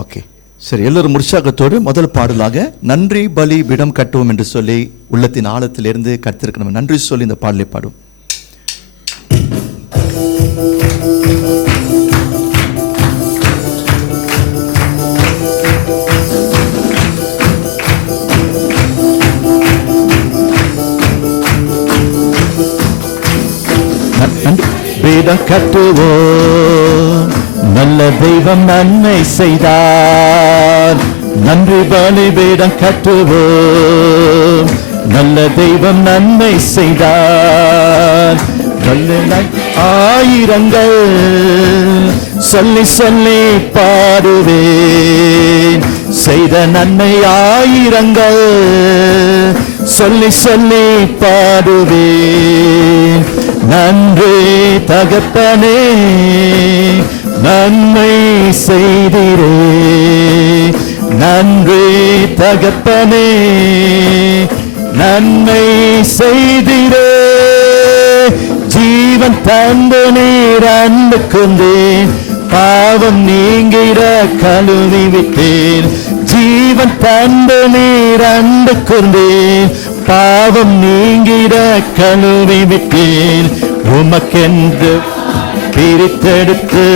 Okay, சரி, எல்லோரும் உற்சாகத்தோடு முதல் பாடலாக நன்றி பலி விடம் கட்டுவோம் என்று சொல்லி உள்ளத்தின் ஆழத்திலிருந்து கர்த்தருக்கு நம்ம நன்றி சொல்லி இந்த பாடலை பாடும். விடம் கட்டுவோம், நல்ல தெய்வம் நன்மை செய்தார். நன்றி பலி பீடம் கட்டுவோம், நல்ல தெய்வம் நன்மை செய்தார். ஆயிரங்கள் சொல்லி சொல்லி பாடுவேன், செய்த நன்மை ஆயிரங்கள் சொல்லி சொல்லி பாடுவேன். நன்றி தகப்பனே நன்மை செய்திரே, நன்றி தகப்பனே நன்மை செய்திரே. ஜீவன் தந்து நீர் அன்பு கொண்டேன், பாவம் நீங்கிட கழுவி விட்டேன். ஜீவன் தந்து நீர் அன்பு கொண்டேன், பாவம் நீங்கிட கழுவி விட்டேன். உமக்கென்று பிரித்தெடுத்து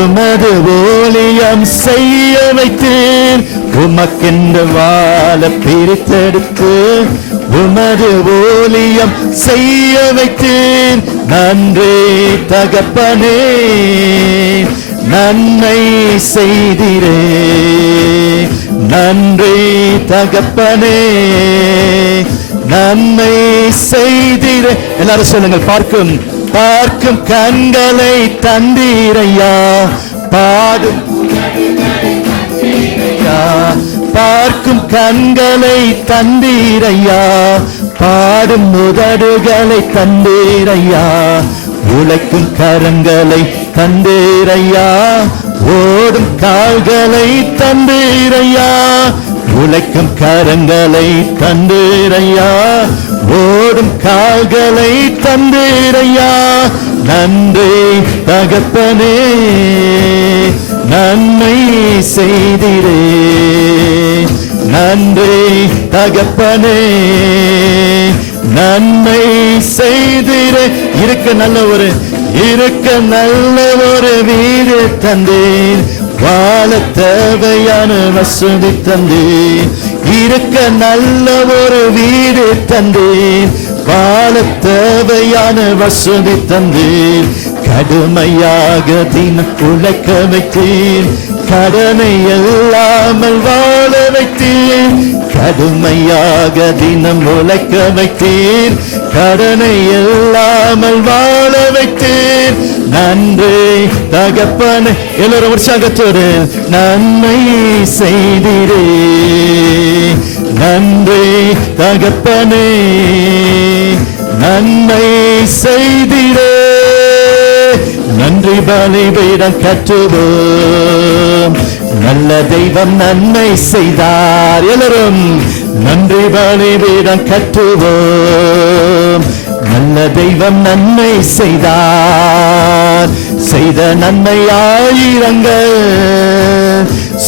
உமது ஊழியம் செய்ய வைத்தேன். உமக்கென்று வாழ பிரித்தெடுத்து உமது ஊழியம் செய்ய வைத்தேன். நன்றி தகப்பனே நன்மை செய்திரே, நன்றி தகப்பனே நன்மை செய்திரே. எல்லாரும் சொல்லுங்கள். பார்க்கும் பார்க்கும் கண்களை தந்தீரையா, பாடும் பார்க்கும் கண்களை தந்தீரையா, பாடும் உதடுகளை தந்தீரையா. உழைக்கும் கரங்களை தந்தீரையா, ஓடும் கால்களை தந்தீரையா. உழைக்கும் கரங்களை தந்தீரையா, ஓடும் கால்களை தந்தீரையா. நன்றி தகப்பனே நன்மை செய்திரே, நன்றி தகப்பனே நன்மை செய்திரே. இருக்க நல்ல ஒரு வீடு தந்தேன், வாழ தேவையான வசதி தந்தேன். இருக்க நல்ல ஒரு வீடு தந்தேன், வாழ தேவையான வசதி தந்தேன். கடுமையாக தினம் உழைக்க வைத்தேன், கடனை இல்லாமல் வாழ வைத்தேன். கடுமையாக தினம் உழைக்க வைத்தேன், கடனை இல்லாமல் வாழ வைத்தேன். நன்றி தகப்பனே. எல்லோரும் உற்சாகத்தோடு நன்மை செய்திரே, நன்றி தகப்பனே நன்மை செய்திரே. நன்றி பலி பீடம் கட்டுவோம், நல்ல தெய்வம் நன்மை செய்தார். எல்லோரும் நன்றி பலி பீடம் கட்டுவோம், நல்ல தெய்வம் நன்மை செய்தார். செய்த நன்மை ஆயிரங்கள்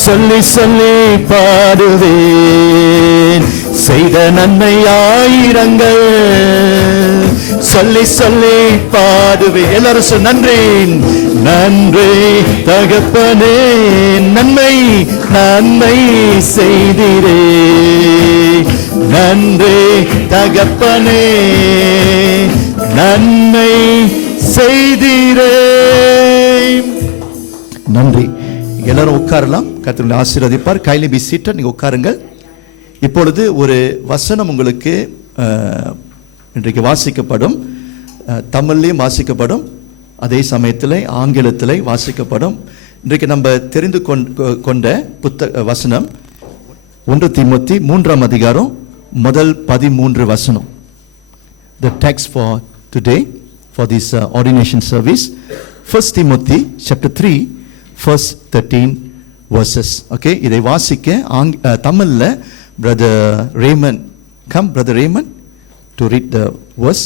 சொல்லி சொல்லி பாடுவேன், செய்த நன்மை ஆயிரங்கள் சொல்லி சொல்லி பாடுவேன். எல்லாரும் நன்றி நன்றி தகப்பனே நன்மை நன்மை செய்திரே, நன்றி தகப்பனே நன்மை செய்திரே. நன்றி. எல்லாரும் உட்காரலாம். கர்த்தர் ஆசீர்வதிப்பார். கையில பி சீட்டட். நீங்க உட்காருங்கள். இப்பொழுது ஒரு வசனம் உங்களுக்கு இன்றைக்கு வாசிக்கப்படும். தமிழ்லையும் வாசிக்கப்படும், அதே சமயத்தில் ஆங்கிலத்தில் வாசிக்கப்படும். இன்றைக்கு நம்ம தெரிந்து கொண்ட வசனம் 1 தீமோத்தி 3 அதிகாரம் முதல் 13 வசனம். The text for today for this ordination service, 1 Timothy chapter 3 verse 13 verses. Okay, இதை வாசிக்க தமிழ்ல brother Raymond, come brother Raymond to read the verse.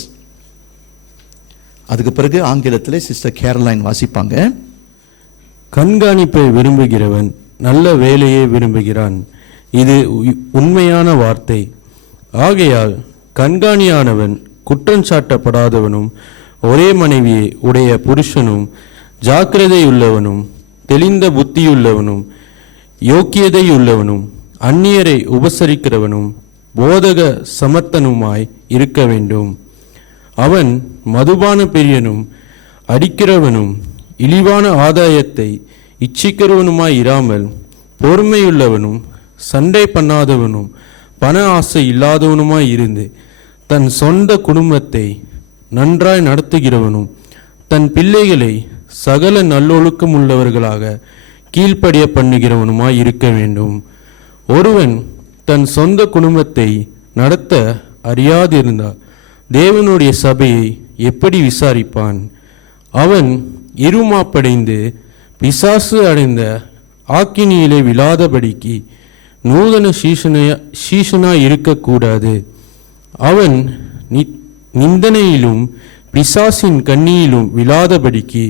அதுக்கு பிறகு ஆங்கிலத்தில் சிஸ்டர் கேரலைன் வாசிப்பாங்க. கண்காணிப்பை விரும்புகிறவன் நல்ல வேலையை விரும்புகிறான். இது உண்மையான வார்த்தை. ஆகையால் கண்காணியானவன் குற்றஞ்சாட்டப்படாதவனும் ஒரே மனைவியை உடைய புருஷனும் ஜாக்கிரதையுள்ளவனும் தெளிந்த புத்தியுள்ளவனும் யோக்கியதையுள்ளவனும் அந்நியரை உபசரிக்கிறவனும் போதக சமர்த்தனுமாய் இருக்க வேண்டும். அவன் மதுபான பிரியனும் அடிக்கிறவனும் இழிவான ஆதாயத்தை இச்சிக்கிறவனுமாய் இராமல் பொறுமையுள்ளவனும் சண்டை பண்ணாதவனும் பண ஆசை இல்லாதவனுமாய் இருந்து தன் சொந்த குடும்பத்தை நன்றாய் நடத்துகிறவனும் தன் பிள்ளைகளை சகல நல்லொழுக்கம் உள்ளவர்களாக கீழ்ப்படிய பண்ணுகிறவனுமாய் இருக்க வேண்டும். ஒருவன் தன் சொந்த குடும்பத்தை நடத்த அறியாதிருந்தால் தேவனுடைய சபையை எப்படி விசாரிப்பான்? அவன் இருமாப்படைந்து பிசாசு அடைந்த ஆக்கினியிலே விழாதபடிக்கு நூதன சீஷனாய் இருக்கக்கூடாது. அவன் நிந்தனையிலும் பிசாசின் கண்ணியிலும் விழாதபடிக்கு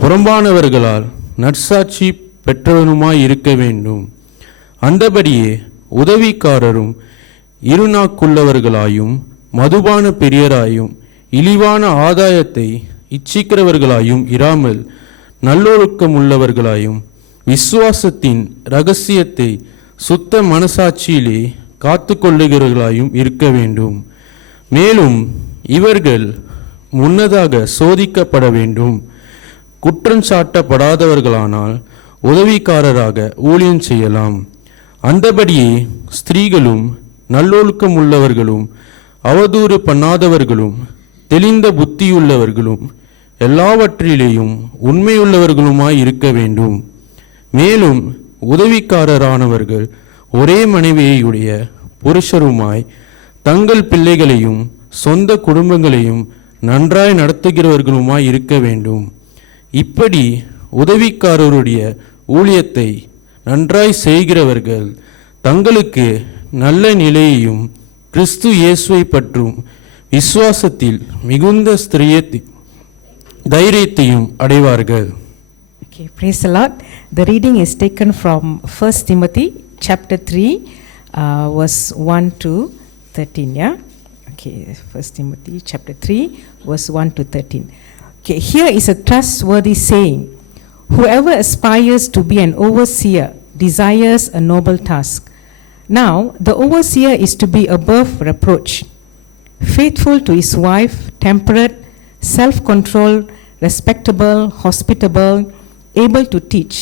புறம்பானவர்களால் நற்சாட்சி பெற்றவனுமாய் இருக்க வேண்டும். அந்தபடியே உதவிக்காரரும் இருநாக்குள்ளவர்களாயும் மதுபான பிரியராயும் இழிவான ஆதாயத்தை இச்சிக்கிறவர்களாயும் இராமல் நல்லொழுக்கம் உள்ளவர்களாயும் விசுவாசத்தின் இரகசியத்தை சுத்த மனசாட்சியிலே காத்து கொள்ளுகிறவர்களாயும் இருக்க வேண்டும். மேலும் இவர்கள் முன்னதாக சோதிக்கப்பட வேண்டும். குற்றஞ்சாட்டப்படாதவர்களானால் உதவிக்காரராக ஊழியம் செய்யலாம். அந்தபடியே ஸ்திரீகளும் நல்லொழுக்கம் உள்ளவர்களும் அவதூறு பண்ணாதவர்களும் தெளிந்த புத்தியுள்ளவர்களும் எல்லாவற்றிலேயும் உண்மையுள்ளவர்களுமாய் இருக்க வேண்டும். மேலும் உதவிக்காரரானவர்கள் ஒரே மனைவியுடைய புருஷருமாய் தங்கள் பிள்ளைகளையும் சொந்த குடும்பங்களையும் நன்றாய் நடத்துகிறவர்களுமாய் இருக்க வேண்டும். இப்படி உதவிக்காரருடைய ஊழியத்தை நன்றாய் செய்கிறவர்கள் தங்களுக்கு நல்ல நிலையையும் கிறிஸ்து இயேசுவை பற்றும் விசுவாசத்தில் மிகுந்த தைரியத்தையும் அடைவார்கள். Okay, praise the Lord. The reading is taken from 1 Timothy chapter 3 verse 1 to 13. Yeah. Okay, 1 Timothy chapter 3 verse 1 to 13. Okay, here is a trustworthy saying. Whoever aspires to be an overseer desires a noble task. Now, the overseer is to be above reproach, faithful to his wife, temperate, self-controlled, respectable, hospitable, able to teach,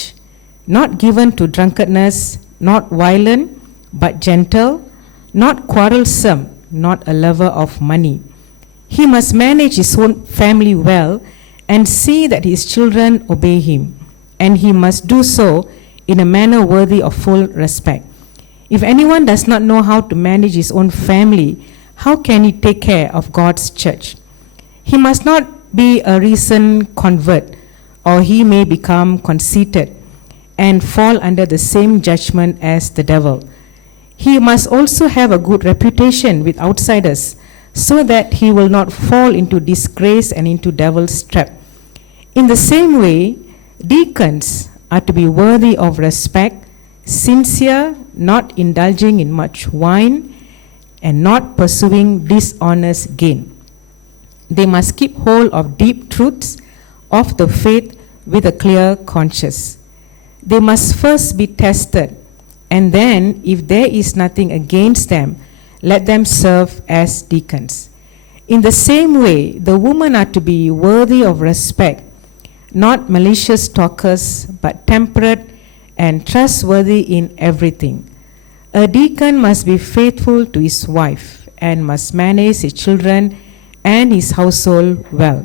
not given to drunkenness, not violent, but gentle, not quarrelsome, not a lover of money. He must manage his own family well and see that his children obey him, and he must do so in a manner worthy of full respect. If anyone does not know how to manage his own family, how can he take care of God's church? He must not be a recent convert, or he may become conceited and fall under the same judgment as the devil. He must also have a good reputation with outsiders, so that he will not fall into disgrace and into devil's trap. In the same way, deacons are to be worthy of respect, sincere, not indulging in much wine, and not pursuing dishonest gain. They must keep hold of deep truths of the faith with a clear conscience. They must first be tested, and then, if there is nothing against them, let them serve as deacons. In the same way, the women are to be worthy of respect, not malicious talkers, but temperate and trustworthy in everything. A deacon must be faithful to his wife and must manage his children and his household well.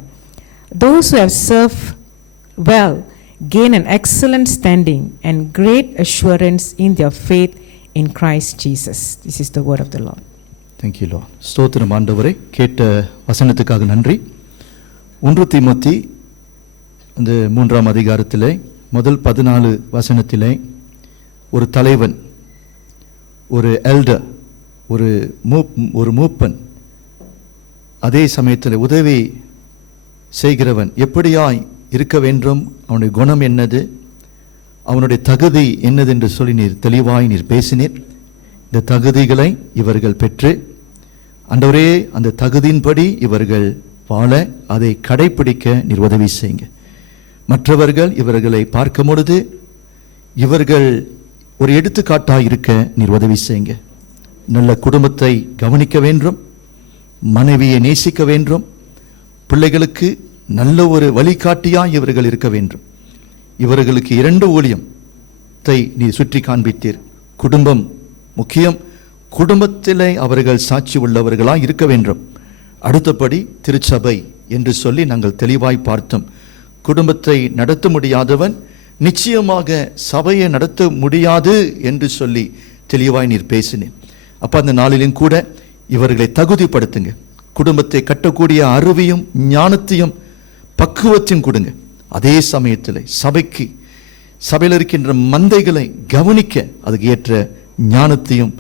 Those who have served well gain an excellent standing and great assurance in their faith in Christ Jesus. This is the word of the Lord. Thank you, Lord. ஸ்தோத்திரம் ஆண்டவரே, கேட்ட வசனத்துக்காக நன்றி. 1 தீமோத்தி அந்த 3ஆம் அதிகாரத்திலே முதல் 14 வசனத்திலே ஒரு தலைவன், ஒரு எல்டர், ஒரு மூப்பன், அதே சமயத்தில் உதவி செய்கிறவன் எப்படியாய் இருக்க வேண்டும், அவனுடைய குணம் என்னது, அவனுடைய தகுதி என்னதென்று சொல்லி நீர் தெளிவாய் நீர் பேசினீர். இந்த தகுதிகளை இவர்கள் பெற்று ஆண்டவரே அந்த தகுதியின்படி இவர்கள் வாழ அதை கடைபிடிக்க நீர் உதவி செய்யுங்க. மற்றவர்கள் இவர்களை பார்க்கும் பொழுது இவர்கள் ஒரு எடுத்துக்காட்டாக இருக்க நீர் உதவி செய்யுங்க. நல்ல குடும்பத்தை கவனிக்க வேண்டும், மனைவியை நேசிக்க வேண்டும், பிள்ளைகளுக்கு நல்ல ஒரு வழிகாட்டியாய் இவர்கள் இருக்க வேண்டும். இவர்களுக்கு 2 ஊழியத்தை நீ சுற்றி காண்பித்தீர். குடும்பம் முக்கியம், குடும்பத்திலே அவர்கள் சாட்சி உள்ளவர்களாய் இருக்க வேண்டும். அடுத்தபடி திருச்சபை என்று சொல்லி நாங்கள் தெளிவாய் பார்த்தோம். குடும்பத்தை நடத்த முடியாதவன் நிச்சயமாக சபையை நடத்த முடியாது என்று சொல்லி தெளிவாய் நீர் பேசினேன். அப்போ அந்த நாளிலும் கூட இவர்களை தகுதிப்படுத்துங்க. குடும்பத்தை கட்டக்கூடிய அறிவையும் ஞானத்தையும் பக்குவத்தையும் கொடுங்க. அதே சமயத்தில் சபையில் இருக்கின்ற மந்தைகளை கவனிக்க அதுக்கு ஏற்ற ஞானத்தையும்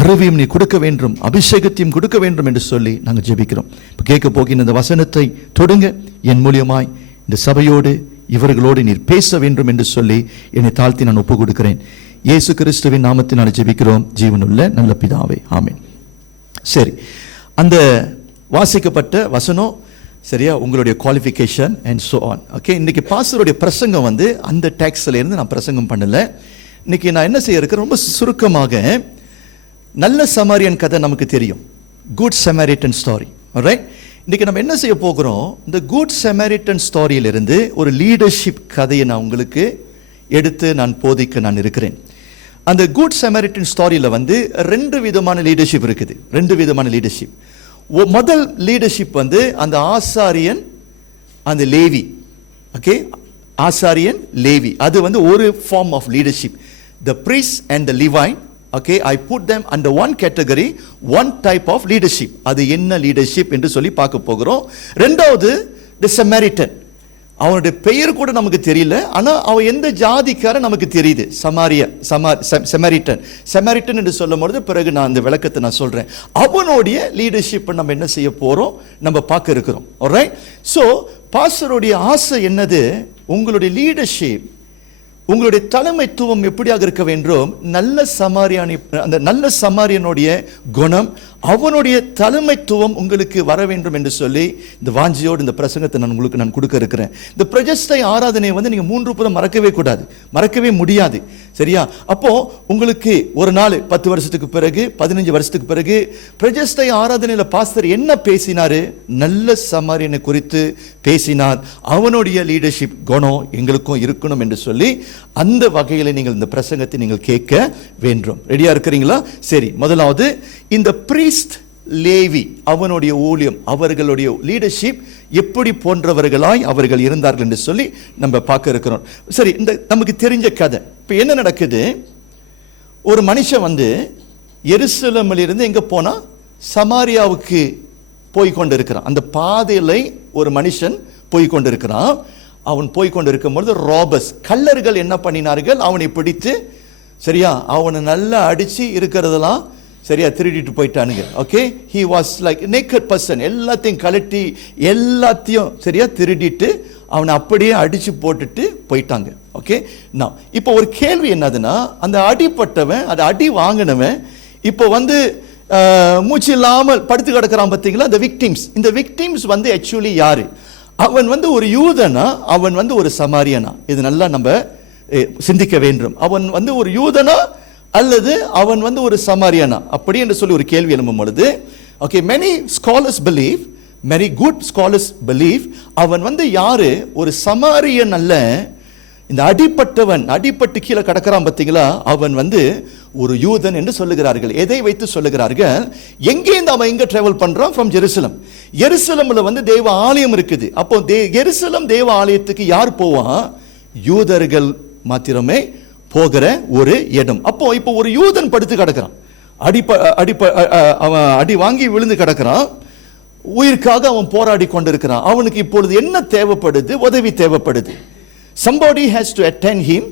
அறிவையும் நீ கொடுக்க வேண்டும், அபிஷேகத்தையும் கொடுக்க வேண்டும் என்று சொல்லி நாங்கள் ஜெபிக்கிறோம். இப்போ கேட்க போகின்ற இந்த வசனத்தை தொடுங்க. என் மூலியமாய் இந்த சபையோடு இவர்களோடு நீர் பேச வேண்டும் என்று சொல்லி என்னை தாழ்த்தி நான் ஒப்பு கொடுக்கிறேன். இயேசு கிறிஸ்துவின் நாமத்தினால் ஜெபிக்கிறோம் ஜீவனுள்ள நல்ல பிதாவே, ஆமென். சரி, அந்த வாசிக்கப்பட்ட வசனம் சரியா உங்களுடைய qualification and so on. Okay, இன்னைக்கு பாஸ்டருடைய பிரசங்கம் அந்த டேக்ஸ்ல இருந்து நான் பிரசங்கம் பண்ணல. இன்னைக்கு நான் என்ன செய்ய இருக்கிறேன், ரொம்ப சுருக்கமாக நல்ல சமாரியன் கதை நமக்கு தெரியும், குட் சமாரிட்டன் ஸ்டாரி. ரைட், இன்னைக்கு நம்ம என்ன செய்ய போகிறோம், இந்த குட் சமாரிட்டன் ஸ்டாரியிலிருந்து ஒரு லீடர்ஷிப் கதையை நான் உங்களுக்கு எடுத்து நான் போதிக்க நான் இருக்கிறேன். அந்த குட் சமாரிட்டன் ஸ்டாரியில் 2 விதமான லீடர்ஷிப் இருக்குது. 2 விதமான லீடர்ஷிப். முதல் லீடர்ஷிப் அந்த ஆசாரியன் அந்த லேவி. ஓகே, ஆசாரியன் லேவி, அது ஒரு form of leadership. The priest and the Levite, okay, I put them under one category, one type of leadership. அது என்ன லீடர்ஷிப் என்று சொல்லி பார்க்க போகிறோம். ரெண்டாவது the Samaritan. அவனுடைய பெயர் கூட நமக்கு தெரியல, ஆனா அவன் எந்த ஜாதிக்காரன் நமக்கு தெரியுது, சமாரிட்டன் என்று சொல்லும் பொழுது பிறகு நான் அந்த விளக்கத்தை நான் சொல்றேன். அவனுடைய லீடர்ஷிப் நம்ம என்ன செய்ய போறோம், நம்ம பார்க்க இருக்கிறோம். ஆல்ரைட், சோ பாஸ்டருடைய ஆசை என்னது, உங்களுடைய லீடர்ஷிப், உங்களுடைய தலைமைத்துவம் எப்படியாக இருக்க வேண்டும், அந்த நல்ல சமாரியனுடைய குணம், அவனுடைய தலைமைத்துவம் உங்களுக்கு வர வேண்டும் என்று சொல்லி இந்த வாஞ்சியோடு இந்த பிரசங்கத்தை நான் கொடுக்க இருக்கிறேன். இந்த பிரஜஸ்தை ஆராதனையை நீங்க 3 புறம் மறக்கவே கூடாது, மறக்கவே முடியாது. சரியா? அப்போ உங்களுக்கு ஒரு நாள் 10 வருஷத்துக்கு பிறகு 15 வருஷத்துக்கு பிறகு பிரஜஸ்தை ஆராதனையில பாஸ்டர் என்ன பேசினாரு, நல்ல சமாரியனை குறித்து பேசினார், அவனுடைய லீடர்ஷிப் குணம் எங்களுக்கும் இருக்கணும் என்று சொல்லி அந்த வகையில் நீங்கள் இந்த பிரசங்கத்தை நீங்கள் கேட்க வேண்டும். ரெடியா இருக்கிறீங்களா? சரி, முதலாவது இந்த பிரீஸ்ட் லேவி, அவனுடைய ஊழியம், அவர்களுடைய லீடர்ஷிப் எப்படி போன்றவர்களாய் அவர்கள் இருந்தார்கள் என்று சொல்லி நம்ம பார்க்க இருக்கிறோம். சரி, இந்த நமக்கு தெரிஞ்ச கதை. இப்போ என்ன நடக்குது, ஒரு மனுஷன் எருசலேமில் இருந்து எங்க போனா சமாரியாவுக்கு போய் கொண்டிருக்கிறான். அந்த பாதையில ஒரு மனுஷன் போய் கொண்டிருக்கிறான். அவன் போய் கொண்டிருக்கும் பொழுது ராபர்ஸ், கள்ளர்கள் என்ன பண்ணினார்கள், அவனை பிடித்து சரியா அவனை நல்லா அடிச்சு இருக்கிறதெல்லாம் சரியா திருடிட்டு போயிட்டானுங்க. Okay, he was like a naked person, எல்லாத்தையும் கலட்டி எல்லாத்தையும் சரியா திருடிட்டு அவனை அப்படியே அடிச்சு போட்டுட்டு போயிட்டாங்க. ஓகே, நான் இப்போ ஒரு கேள்வி என்னதுன்னா, அந்த அடிப்பட்டவன், அந்த அடி வாங்கினவன் இப்போ மூச்சு இல்லாமல் படுத்து கிடக்கிறான் பார்த்தீங்களா, இந்த விக்டிம்ஸ். இந்த விக்டிம்ஸ் ஆக்சுவலி யாரு, அவன் ஒரு யூதனா, அவன் ஒரு சமாரியனா? இது நல்லா நம்ம சிந்திக்க வேண்டும். அவன் ஒரு யூதனா அல்லது அவன் ஒரு சமாரியனா, அப்படி என்று சொல்லி ஒரு கேள்வி எழும்பும் பொழுது, okay, many scholars believe, many good scholars believe, அவன் யாரு, ஒரு சமாரியன் அல்ல. இந்த அடிப்பட்டு கீழே கடக்கிறான் பார்த்தீங்களா, அவன் ஒரு யூதன் என்று சொல்லுகிறார்கள். எதை வைத்து சொல்லுகிறார்கள், எங்கேருந்து அவன் எங்க டிராவல் பண்றான், ஃப்ரம் ஜெருசலம். எருசலம்ல தேவ ஆலயம் இருக்குது. அப்போ எருசலம் தேவ ஆலயத்துக்கு யார் போவான், யூதர்கள் மாத்திரமே போகிற ஒரு இடம். அப்போ இப்போ ஒரு யூதன் படுத்து கிடக்கிறான், அவன் அடி வாங்கி விழுந்து கிடக்கிறான், உயிருக்காக அவன் போராடி கொண்டிருக்கிறான். அவனுக்கு இப்பொழுது என்ன தேவைப்படுது, உதவி தேவைப்படுது. Somebody has to attend him,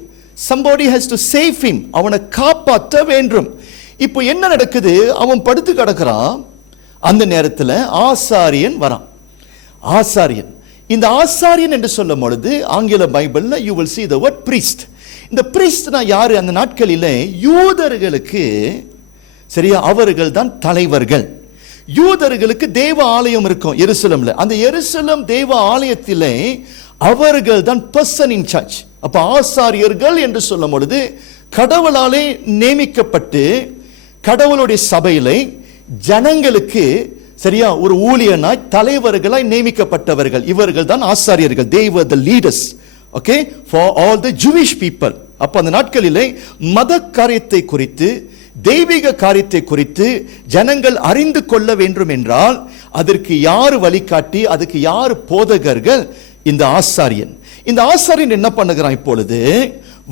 somebody has to save him. அவனை காப்பாற்ற வேண்டும். இப்போ என்ன நடக்குது, அவன் படுத்து கிடக்கிறான். அந்த நேரத்தில் ஆசாரியன் வரான். ஆசாரியன், இந்த ஆசாரியன் என்று சொல்லும் பொழுது ஆங்கில பைபிள்ல you will see the word priest. இந்த பிரீஸ்ட்னா யாரு? அந்த நாட்களிலே யூதர்களுக்கு சரியா அவர்கள் தான் தலைவர்கள். யூதர்களுக்கு தேவ ஆலயம் இருக்கும் எருசலேம்ல. அந்த எருசலேம் தேவ ஆலயத்திலே அவர்கள் தான் பர்சன் இன் சார்ஜ். அப்ப ஆசாரியர்கள் என்று சொல்லும் பொழுது கடவுளாலே நியமிக்கப்பட்டு கடவுளுடைய சபையிலே ஜனங்களுக்கு சரியா ஒரு ஊழியனாய் தலைவர்களாய் நியமிக்கப்பட்டவர்கள் இவர்கள் தான் ஆசாரியர்கள். they were the leaders, okay, for all the Jewish people. அப்ப அந்த நாட்களிலே மத காரியத்தை குறித்து தெய்வீக காரியத்தை குறித்து ஜனங்கள் அறிந்து கொள்ள வேண்டும் என்றால் அதற்கு யார் வழிகாட்டி, அதுக்கு யார் போதகர்கள்? இந்த ஆசாரியன். இந்த ஆசாரியன் என்ன பண்ணுகிறான்? இப்பொழுது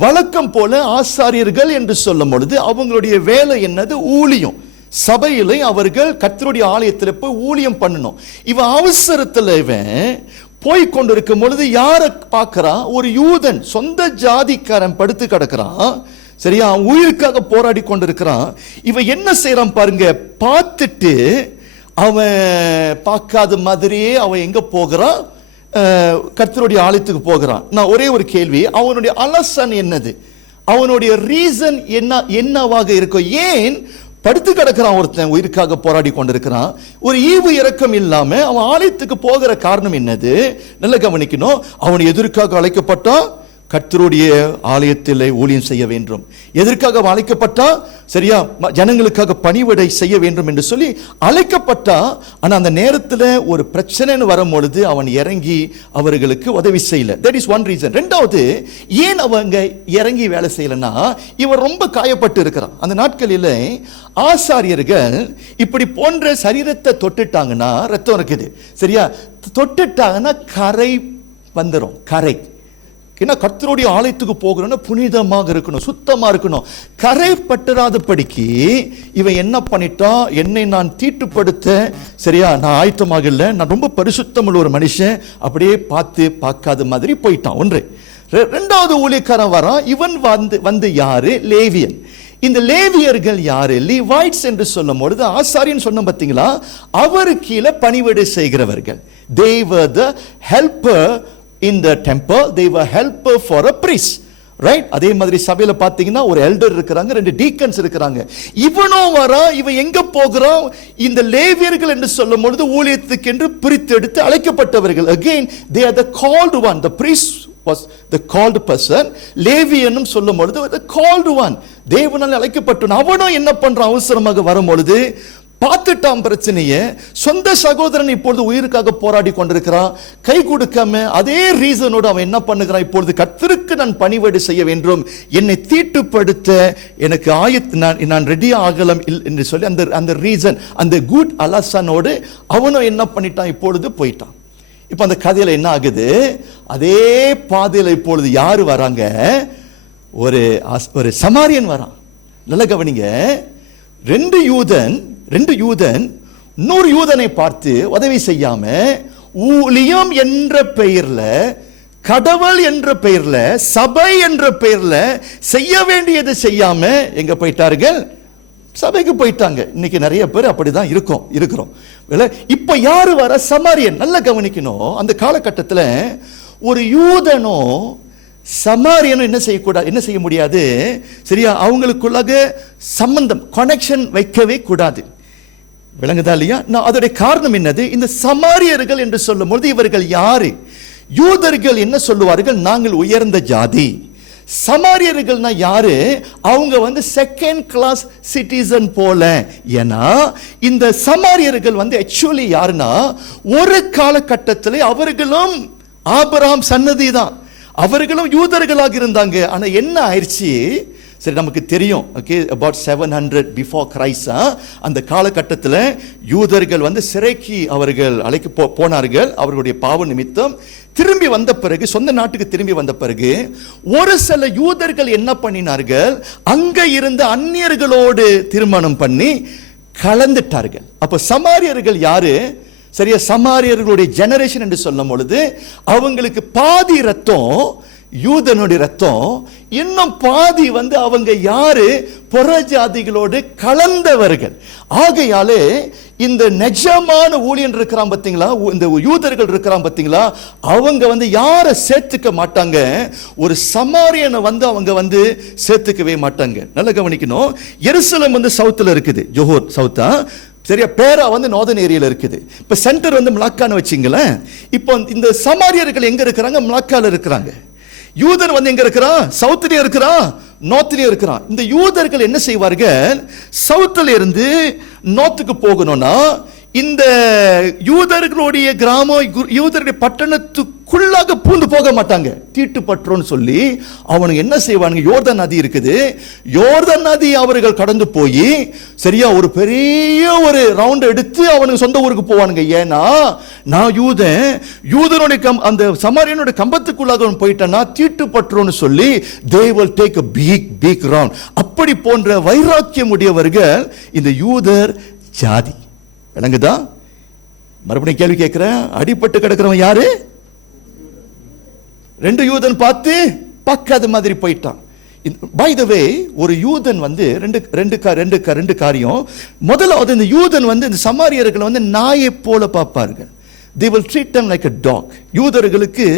வழக்கம் போல ஆசாரியர்கள் என்று சொல்லும் பொழுது அவங்களுடைய வேலை என்னது? ஊழியம். சபையிலே அவர்கள் கர்த்தருடைய ஆலயத்தில் போய் ஊழியம் பண்ணணும். இவன் அவசரத்தில் இவன் போய் கொண்டிருக்கும் பொழுது யாரை பார்க்கிறான்? ஒரு யூதன், சொந்த ஜாதிக்காரன் படுத்து கிடக்கிறான். சரியா, உயிருக்காக போராடி கொண்டிருக்கிறான். இவன் என்ன செய்யறான் பாருங்க. பார்த்துட்டு அவன் பார்க்காத மாதிரியே அவன் எங்க போகிறான்? கர்த்தருடைய ஆலயத்துக்கு போகிறான். நான் ஒரே ஒரு கேள்வி, அவனுடைய அலசன் என்னது? அவனுடைய ரீசன் என்னவாக இருக்கும்? ஏன் படுத்து கிடக்கிறான் ஒருத்தன், உயிருக்காக போராடி கொண்டிருக்கிறான்? ஒரு ஈவு இரக்கம் இல்லாம அவன் ஆலயத்துக்கு போகிற காரணம் என்னது? நல்ல கவனிக்கணும். அவன் எதற்காக அழைக்கப்பட்டான்? கர்த்தருடைய ஆலயத்தில் ஊழியம் செய்ய வேண்டும். எதற்காக அழைக்கப்பட்டா? சரியா, ஜனங்களுக்காக பணிவிடை செய்ய வேண்டும் என்று சொல்லி அழைக்கப்பட்டா. ஆனா அந்த நேரத்தில் ஒரு பிரச்சனைன்னு வரும் பொழுது அவன் இறங்கி அவர்களுக்கு உதவி செய்யல. That is one reason. ரெண்டாவது, ஏன் அவங்க இறங்கி வேலை செய்யலன்னா இவன் ரொம்ப காயப்பட்டு இருக்கிறான். அந்த நாட்களில் ஆசாரியர்கள் இப்படி போன்ற சரீரத்தை தொட்டுட்டாங்கன்னா, ரத்தம் இருக்குது சரியா, தொட்டுட்டாங்கன்னா கரை வந்துடும். கரை ஏன்னா கர்த்தருடைய ஆலயத்துக்கு போகிறோன்னா புனிதமாக இருக்கணும், சுத்தமா இருக்கணும். கரை பட்டுறாதபடிக்கு இவன் என்ன பண்ணிட்டான்? என்னை நான் தீட்டுப்படுத்த சரியா நான் ஆயத்தமாக இல்லை, நான் ரொம்ப பரிசுத்தம் உள்ள ஒரு மனுஷன், அப்படியே பார்க்காத மாதிரி போயிட்டான். ஒன்று. ரெண்டாவது ஊழியக்காரன் வரான். இவன் வந்து யாரு? லேவியன். இந்த லேவியர்கள் யாரு? லீவைட்ஸ் என்று சொல்லும் பொழுது ஆசாரியன் சொன்ன பார்த்தீங்களா, அவரு கீழே பணிவிடை செய்கிறவர்கள். they were the helper in the temple, they were helper for a priest, right? அதே மாதிரி சபையில பாத்தீங்கன்னா ஒரு எல்டர் இருக்கிறாங்க, ரெண்டு டீக்கன்ஸ் இருக்கிறாங்க. இவனும் வரா. இவன் எங்க போகிறான்? இந்த லேவியர்கள் என்று சொல்லும் பொழுது ஊழியத்துக்கு என்று பிரித்து எடுத்து அழைக்கப்பட்டவர்கள். again they are the called one. The priest was the called person. லேவியனும் சொல்லும் பொழுது the called one, தேவனால் அழைக்கப்பட்டவன். அவனும் என்ன பண்றான்? அவசரமாக வரும் பொழுது பார்த்துட்டான் பிரச்சனையை. சொந்த சகோதரன் இப்பொழுது உயிருக்காக போராடி கொண்டிருக்கிறான், கை கொடுக்காம அதே ரீசனோடு அவன் என்ன பண்ணுகிறான்? இப்பொழுது கர்த்தருக்கு நான் பணிவிடை செய்ய வேண்டும், என்னை தீட்டுப்படுத்த எனக்கு நான் ரெடி ஆகலாம் என்று சொல்லி அந்த ரீசன், அந்த குட் அலசனோடு அவனும் என்ன பண்ணிட்டான்? இப்பொழுது போயிட்டான். இப்ப அந்த கதையில என்ன ஆகுது? அதே பாதையில இப்பொழுது யாரு வராங்க? ஒரு சமாரியன் வரான். நல்ல கவனிங்க. ரெண்டு யூதன் இன்னொரு யூதனை பார்த்து உதவி செய்யாம ஊழியம் என்ற பெயர்ல, கடவுள் என்ற பெயர்ல, சபை என்ற பெயர்ல செய்ய வேண்டியதை செய்யாம எங்க போயிட்டார்கள்? சபைக்கு போயிட்டாங்க. இன்னைக்கு நிறைய பேர் அப்படிதான் இருக்கிறோம். இப்ப யாரு வர? சமாரியன். நல்லா கவனிக்கணும். அந்த காலகட்டத்தில் ஒரு யூதனோ சமாரியனும் என்ன செய்ய முடியாது சரியா, அவங்களுக்குள்ளாக சம்பந்தம் கனெக்ஷன் வைக்கவே கூடாது. விளங்குதா இல்லையா? அதோடைய காரணம் என்னது? இந்த சமாரியர்கள் என்று சொல்லும் பொழுது இவர்கள் யாரு? யூதர்கள் என்ன சொல்லுவார்கள்? நாங்கள் உயர்ந்த ஜாதி. சமாரியர்கள்னா யாரு? அவங்க செகண்ட் கிளாஸ் சிட்டிசன் போல. ஏன்னா இந்த சமாரியர்கள் ஆக்சுவலி யாருன்னா, ஒரு காலகட்டத்தில் அவர்களும் ஆபிரகாம் சன்னதி தான், அவர்களும் யூதர்களாக இருந்தாங்க. ஆனா என்ன ஆயிடுச்சு? சரி, நமக்கு தெரியும். Okay, about 700 before Christ. அந்த காலகட்டத்தில் யூதர்கள் சிறைக்கு அவர்கள் போனார்கள். அவர்களுடைய பாவ நிமித்தம் திரும்பி வந்த பிறகு, சொந்த நாட்டுக்கு திரும்பி வந்த பிறகு ஒரு சில யூதர்கள் என்ன பண்ணினார்கள்? அங்க இருந்த அந்நியர்களோடு திருமணம் பண்ணி கலந்துட்டார்கள். அப்ப சமாரியர்கள் யாரு? சரியா, சமாரியர்களுடைய ஜெனரேஷன் என்று சொல்லும் பொழுது அவங்களுக்கு பாதி ரத்தம் யூதனுடைய ரத்தம், இன்னும் பாதி வந்து அவங்க யாரு? புறஜாதிகளோடு கலந்தவர்கள். ஆகையாலே இந்த நிஜமான ஊழியன் இருக்கிறான் பாத்தீங்களா, இந்த யூதர்கள் இருக்கிறான் பாத்தீங்களா, அவங்க வந்து யாரை சேர்த்துக்க மாட்டாங்க? ஒரு சமாரியனை வந்து அவங்க வந்து சேர்த்துக்கவே மாட்டாங்க. நல்லா கவனிக்கணும். எருசலேம் வந்து சவுத்துல இருக்குது, ஜோஹர் சவுத்தா, சரியா? பேரா வந்து நார்தர்ன் ஏரியால இருக்குது. இப்ப சென்டர் வந்து மலாக்கான்னு வச்சிங்களேன். இப்போ இந்த சமாரியர்கள் எங்க இருக்கிறாங்க? மலாக்கால இருக்கிறாங்க. யூதர் வந்து எங்க இருக்கிறான்? சவுத்லயே இருக்கிறான், நார்த்லயே இருக்கிறான். இந்த யூதர்கள் என்ன செய்வார்கள்? சவுத்துல இருந்து நார்த்துக்கு போகணும்னா இந்த யூதர்களுடைய கிராமம், யூதருடைய பட்டணத்துக்குள்ளாக பூந்து போக மாட்டாங்க. தீட்டுப்பற்றோன்னு சொல்லி அவனுக்கு என்ன செய்வானுங்க? யோர்தான் நதி இருக்குது, யோர்தான் நதி அவர்கள் கடந்து போய் சரியா ஒரு பெரிய ஒரு ரவுண்ட் எடுத்து அவனுக்கு சொந்த ஊருக்கு போவானுங்க. ஏன்னா நான் யூதனுடைய அந்த சமாரியனுடைய கம்பத்துக்குள்ளாக போயிட்டேன்னா தீட்டுப்பற்றோன்னு சொல்லி they will take a big round. அப்படி போன்ற வைராக்கியம் உடையவர்கள் இந்த யூதர் ஜாதி. விளங்குதா? மறுபடியும் கேள்வி கேட்கிறேன். அடிபட்டு கிடக்கிறவன் யாரு? ரெண்டு யூதன் பார்த்து பக்காத மாதிரி போயிட்டான். பை த வே, ஒரு யூதன் வந்து ரெண்டு காரியம். முதலாவது, இந்த யூதன் வந்து இந்த சமாரியர்களை வந்து நாயை போல பார்ப்பார்கள். They will treat them like a dog. யூதர்களுக்கு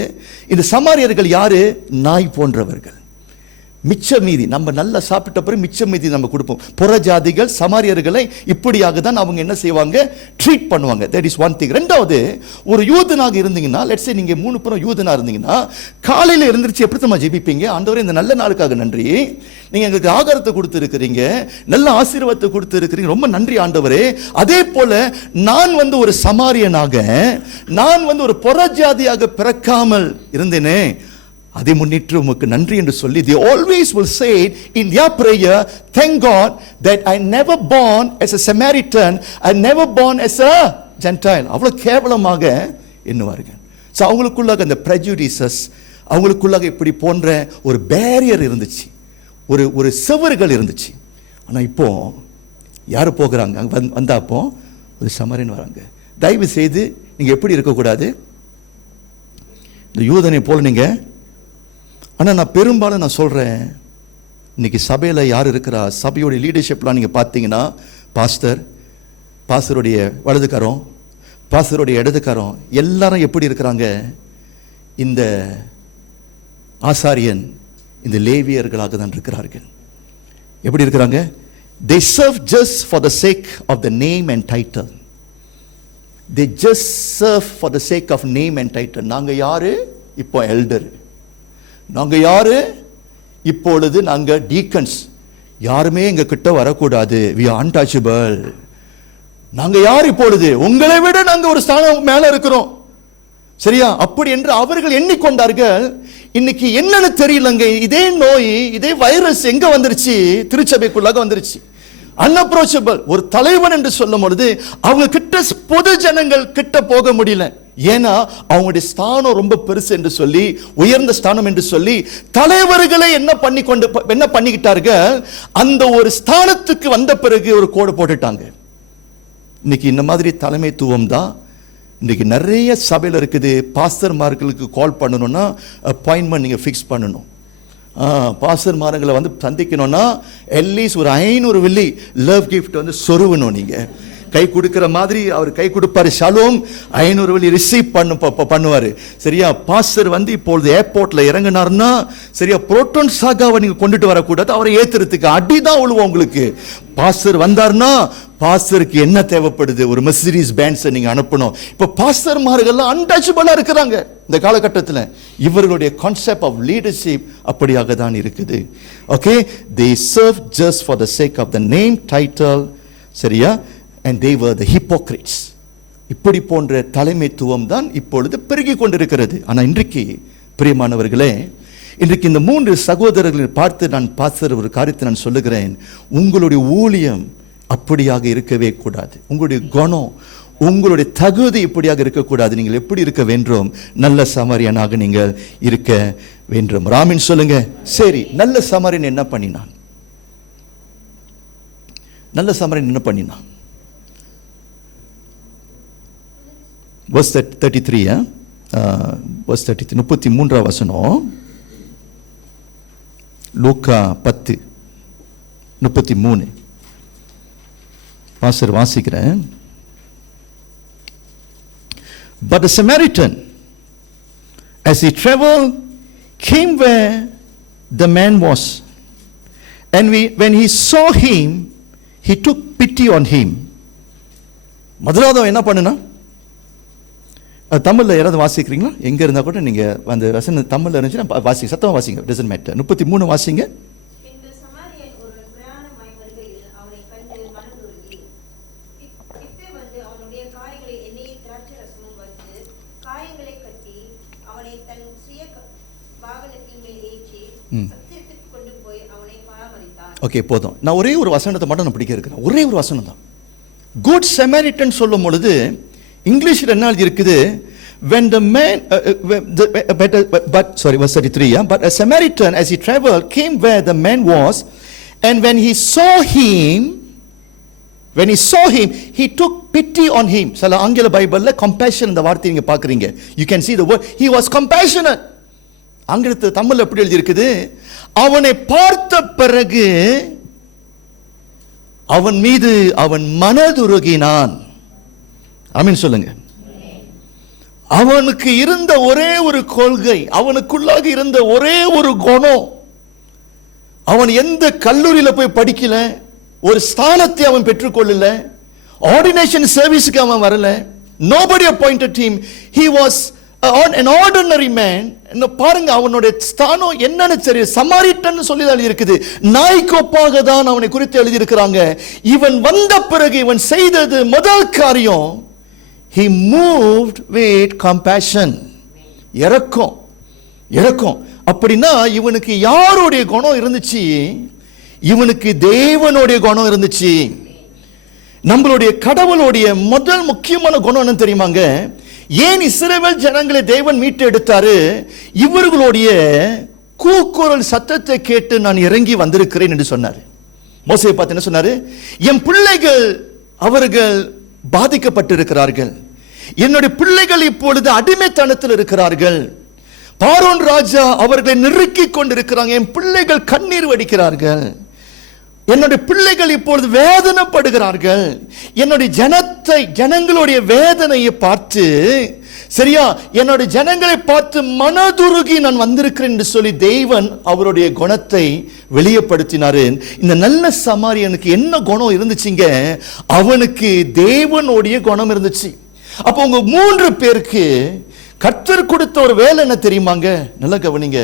இந்த சமாரியர்கள் யாரு? நாய் போன்றவர்கள். மிச்ச மீதி நம்ம நல்லா சாப்பிட்ட பிறகு மிச்ச மீதி நம்ம கொடுப்போம். புறஜாதிகள் சமாரியர்களை இப்படியாக தான் அவங்க என்ன செய்வாங்க? ட்ரீட் பண்ணுவாங்க. That is one thing. ரெண்டாவது, ஒரு யூதனாக இருந்தீங்கன்னா, லெட்ஸ் சே நீங்க 3 புறம் யூதனா இருந்தீங்கன்னா, காலையில எழுந்திருச்சு எப்படி நம்ம ஜெபிப்பீங்க? ஆண்டவரே இந்த நல்ல நாளுக்காக நன்றி, நீங்க எங்களுக்கு ஆகாரத்தை கொடுத்து இருக்கிறீங்க, நல்ல ஆசீர்வாதத்தை கொடுத்து இருக்கிறீங்க, ரொம்ப நன்றி ஆண்டவரே. அதே போல நான் வந்து ஒரு சமாரியனாக, நான் வந்து ஒரு புறஜாதியாக பிறக்காமல் இருந்தேனே, அதை முன்னிட்டு உமக்கு நன்றி என்று சொல்லி they always will say it in their prayer, thank God that I never born as a Samaritan, I never born as a Gentile. அவ்வளவு கேவலமாக எண்ணுவார்கள். ஸோ அவங்களுக்குள்ளாக அந்த prejudices, அவங்களுக்குள்ளாக இப்படி போன்ற ஒரு பேரியர் இருந்துச்சு, ஒரு செவறுகள் இருந்துச்சு. ஆனால் இப்போ யார் போகிறாங்க? அங்கே வந்தாப்போ ஒரு சமாரியன் வராங்க. தயவு செய்து நீங்கள் எப்படி இருக்கக்கூடாது? இந்த யூதனை போல நீங்கள். ஆனால் நான் பெரும்பாலும் நான் சொல்கிறேன், இன்னைக்கு சபையில் யார் இருக்கிறா? சபையோடைய லீடர்ஷிப்லாம் நீங்கள் பார்த்தீங்கன்னா, பாஸ்டருடைய வலதுக்காரம், பாஸ்டருடைய இடதுக்காரம் எல்லாரும் எப்படி இருக்கிறாங்க? இந்த ஆசாரியன், இந்த லேவியர்களாக தான் இருக்கிறார்கள். எப்படி இருக்கிறாங்க? They serve just for the sake of the name and title. They just serve for the sake of name and title. நாங்க யாரு? இப்போ எல்டர். நாங்க யாரு? இப்பொழுது நாங்க டீக்கன்ஸ். யாருமே எங்க கிட்ட வரக்கூடாது. we are untouchable. நாங்க யார் இப்பொழுது? உங்களை விட நாங்க ஒரு ஸ்தானம் மேல இருக்கிறோம். சரியா? அப்படி என்று அவர்கள் எண்ணிக்கொண்டார்கள். இன்னைக்கு என்னன்னு தெரியலங்க, இதே நோய், இதே வைரஸ் எங்க வந்துருச்சு? திருச்சபைக்குள்ளாக வந்துருச்சு. அன்அப்ரோச்சபிள். ஒரு தலைவன் என்று சொல்லும் பொழுது அவங்க கிட்ட பொது ஜனங்கள் கிட்ட போக முடியல. ஏன்னா அவங்களுடைய ஸ்தானம் ரொம்ப பெருசு என்று சொல்லி, உயர்ந்த ஸ்தானம் என்று சொல்லி தலைவர்களை என்ன பண்ணிக்கிட்டார்கள்? அந்த ஒரு ஸ்தானத்துக்கு வந்த பிறகு ஒரு கோடு போட்டுட்டாங்க. இன்னைக்கு இந்த மாதிரி தலைமைத்துவம் தான் இன்னைக்கு நிறைய சபையில் இருக்குது. பாஸ்டர்மார்களுக்கு கால் பண்ணணும்னா அப்பாயின்மெண்ட் நீங்கள் ஃபிக்ஸ் பண்ணணும். பாஸ்டர்மார்களை வந்து சந்திக்கணும்னா அட்லீஸ்ட் ஒரு 500 வெள்ளி லவ் கிஃப்ட் வந்து சொருவணும். நீங்கள் கை கொடுக்கிற மாதிரி அவர் கை கொடுப்பாரு. ஷலோம் 500 வெள்ளி ரிசீவ் பண்ணுவாரு. சரியா? பாஸ்டர் வந்து இப்பொழுது ஏர்போர்ட்ல இறங்கினார்னா சரியா, புரோட்டோன் சாகாவை நீங்க கொண்டுட்டு வரக்கூடாது. அவரை ஏத்துறதுக்கு அடிதான் விழுவோம் உங்களுக்கு. பாஸ்டர் வந்தார்னா பாஸ்டருக்கு என்ன தேவைப்படுது? ஒரு மெர்சிடிஸ் பேன்ஸை நீங்க அனுப்பணும். இப்ப பாஸ்டர்மார்கள்லாம் அன்டச்சபிளா இருக்கிறாங்க இந்த காலகட்டத்தில். இவர்களுடைய கான்செப்ட் ஆஃப் லீடர்ஷிப் அப்படியாக தான் இருக்குது. Okay, they serve just for the sake of the name, title. சரியா? and they were the hypocrites. இப்படி போன்ற தலைமைத்துவம் தான் இப்பொழுது பெருகி கொண்டிருக்கிறது. ஆனால் இன்றைக்கு பிரியமானவர்களே, இன்றைக்கு இந்த 3 சகோதரர்களை பார்த்து நான் பாஸ்டர் ஒரு காரியத்தை நான் சொல்லுகிறேன். உங்களுடைய ஊழியம் அப்படியாக இருக்கவே கூடாது. உங்களுடைய குணம், உங்களுடைய தகுதி இப்படியாக இருக்கக்கூடாது. நீங்கள் எப்படி இருக்க வேண்டும்? நல்ல சமாரியனாக நீங்கள் இருக்க வேண்டும். ராமின் சொல்லுங்க. சரி, நல்ல சமாரியன் என்ன பண்ணினான்? நல்ல சமாரியன் என்ன பண்ணினான்? verse 33 verse 33 33 வசனம். லூக்கா 10:33 பாஸ்டர் வாசிக்கிறேன். But the Samaritan, as he traveled, came where the man was, and when he saw him, he took pity on him. முதலாவது என்ன பண்ணுனா, தமிழ்ல யாராவது வாசிக்கிறீங்களா? எங்க இருந்தா கூட நீங்க அந்த வசனம் தமிழ்ல இருந்துச்சுன்னா வாசிங்க, சத்தமா வாசிங்க, doesn't matter. 33 வாசிங்க. ஓகே, போதும். நான் ஒரே ஒரு வசனத்தை மட்டும் நான் பிடிக்க இருக்கிறேன். ஒரே ஒரு வசனம் தான். குட் சமாரிட்டன் சொல்லும் பொழுது இங்கிலீஷ்ல என்ன இருக்குது? When the man but sorry, verse 33, yeah? But a Samaritan as he traveled came where the man was, and when he saw him, he took pity on him. சில ஆங்கில பைபிள்ல compassion இந்த வார்த்தை நீங்க பார்க்கறீங்க. You can see the word, he was compassionate. ஆங்கிலத்துல தமிழ்ல எப்படி எழுதி இருக்குது? அவனை பார்த்த பிறகு அவன் மீது அவன் மனதுருகினான். ஆமென் சொல்லுங்க. அவனுக்கு இருந்த ஒரே ஒரு கொள்கை, அவனுக்குள்ளாக இருந்த ஒரே ஒரு குணம், அவன் எந்த கல்லூரியில போய் படிக்கல, ஒரு ஸ்தானத்தை அவன் பெற்றுக்கொள்ளல, ஆர்டினேஷன் சர்வீஸ்க்கு அவன் வரல, nobody appointed him, he was an ordinary man. பாருங்க, அவனுடைய ஸ்தானம் என்னன்னு தெரியும், சமாரிட்டன் சொல்லி தான் இருக்குது. நாய்க்கோப்பாக தான் அவனை குறித்து எழுதி இருக்கிறாங்க. இவன் வந்த பிறகு இவன் செய்தது முதல் காரியம், he moved with compassion. இரக்கம். அப்படின்னா இவனுக்கு யாருடைய குணம் இருந்துச்சு? இவனுக்கு தேவனுடைய குணம் இருந்துச்சு. நம்மளுடைய கடவுளுடைய முதல் முக்கியமான குணம் என்ன தெரியுமாங்க? ஏன் இஸ்ரவேல் ஜனங்களை தேவன் மீட்டு எடுத்தாரு? இவர்களுடைய கூக்குரல் சத்தத்தை கேட்டு நான் இறங்கி வந்திருக்கிறேன் என்று சொன்னார். மோசேயை பார்த்து என்ன சொன்னாரு? என் பிள்ளைகள் அவர்கள் பாதிக்கப்பட்டிருக்கிறார்கள், என்னுடைய பிள்ளைகள் இப்பொழுது அடிமைத்தனத்தில் இருக்கிறார்கள், பார்வோன் ராஜா அவர்களை நெருக்கிக் கொண்டிருக்கிறாங்க, என் பிள்ளைகள் கண்ணீர் வடிக்கிறார்கள், என்னுடைய பிள்ளைகள் இப்பொழுது வேதனைப்படுகிறார்கள், என்னுடைய ஜனங்களுடைய வேதனையை பார்த்து, சரியா, என்னுடைய ஜனங்களை பார்த்து மனதுருகி நான் வந்திருக்கிறேன் என்று சொல்லி தேவன் அவருடைய குணத்தை வெளியப்படுத்தினாரு. இந்த நல்ல சமாரியனுக்கு என்ன குணம் இருந்துச்சுங்க? அவனுக்கு தேவனுடைய குணம் இருந்துச்சு. அப்போ உங்க 3 பேருக்கு கர்த்தர் கொடுத்த ஒரு வேலை என்ன தெரியுமாங்க? நல்ல கவனிங்க.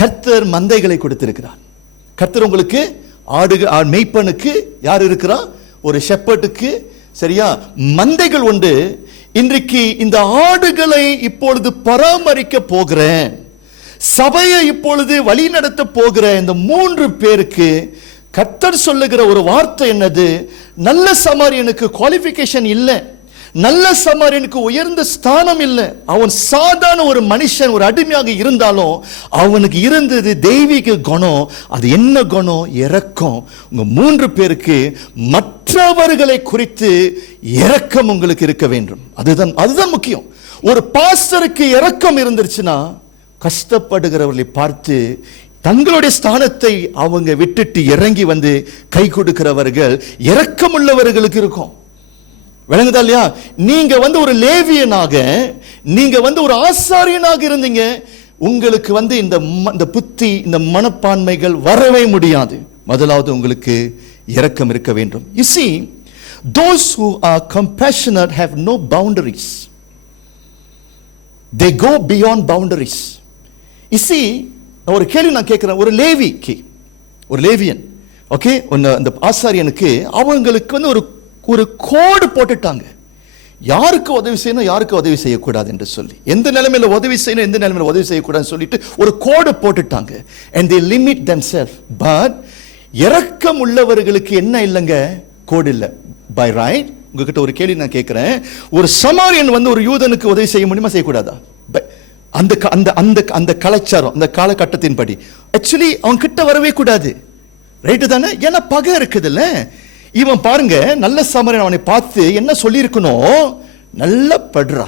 கர்த்தர் மந்தைகளை கொடுத்திருக்கிறார். கர்த்தர் உங்களுக்கு மேய்ப்பனுக்கு யார் இருக்கிறா? ஒரு ஷெப்பர்டுக்கு, சரியா, மந்தைகள் உண்டு. இன்றைக்கு இந்த ஆடுகளை இப்பொழுது பராமரிக்க போகிறேன், சபையை இப்பொழுது வழி நடத்த போகிற இந்த 3 பேருக்கு கர்த்தர் சொல்லுகிற ஒரு வார்த்தை என்னது? நல்ல சமாரியனுக்கு குவாலிஃபிகேஷன் இல்லை, நல்ல சமாரியனுக்கு உயர்ந்த ஸ்தானம் இல்லை, அவன் சாதாரண ஒரு மனுஷன், ஒரு அடிமையாக இருந்தாலும் அவனுக்கு இருந்தது தெய்வீக குணம். அது என்ன குணம்? இரக்கம். உங்க 3 பேருக்கு மற்றவர்களை குறித்து இரக்கம் உங்களுக்கு இருக்க வேண்டும். அதுதான் முக்கியம். ஒரு பாஸ்டருக்கு இரக்கம் இருந்துருச்சுன்னா கஷ்டப்படுகிறவர்களை பார்த்து தங்களுடைய ஸ்தானத்தை அவங்க விட்டுட்டு இறங்கி வந்து கை கொடுக்கிறவர்கள் இரக்கம் உள்ளவர்களுக்கு இருக்கும். விளங்குதா இல்லையா? நீங்க ஒரு லேவியனாக, நீங்க ஒரு ஆசாரியனாக இருந்தீங்க, உங்களுக்கு இந்த புத்தி, இந்த மனப்பான்மைகள் வரவே முடியாது. முதலாவது உங்களுக்கு இரக்கம் இருக்க வேண்டும். You see, those who are compassionate have no boundaries. They go beyond boundaries. You see, ஒரு கேள்வி நான் கேட்கிறேன். ஒரு லேவியன், ஓகே, அந்த ஆசாரியனுக்கு அவங்களுக்கு ஒரு கோடு போட்டுட்டாங்க. யாருக்கு உதவி செய்யணும், யாருக்கு உதவி செய்யக்கூடாது என்று சொல்லி, எந்த நிலைமையில உதவி செய்யணும், எந்த நிலைமையில உதவி செய்யக்கூடாதுன்னு சொல்லிட்டு ஒரு கோடு போட்டுட்டாங்க. And they limit themselves. But இரக்கம் உள்ளவர்களுக்கு என்ன இல்லைங்க? கோடு இல்லை. By right, உங்ககிட்ட ஒரு கேள்வி நான் கேட்கிறேன். ஒரு சமாரியன் ஒரு யூதனுக்கு உதவி செய்ய முடியுமா, செய்யக்கூடாதா? அந்த கலாச்சாரம், அந்த காலகட்டத்தின்படி ஆக்சுவலி அவன் கிட்ட வரவே கூடாது. ரைட்டு தானே? ஏன்னா பகை இருக்குதுல்ல. இவன் பாருங்க, நல்ல சமாரியன் அவனை பார்த்து என்ன சொல்லி இருக்கணும்? நல்லா படுறா.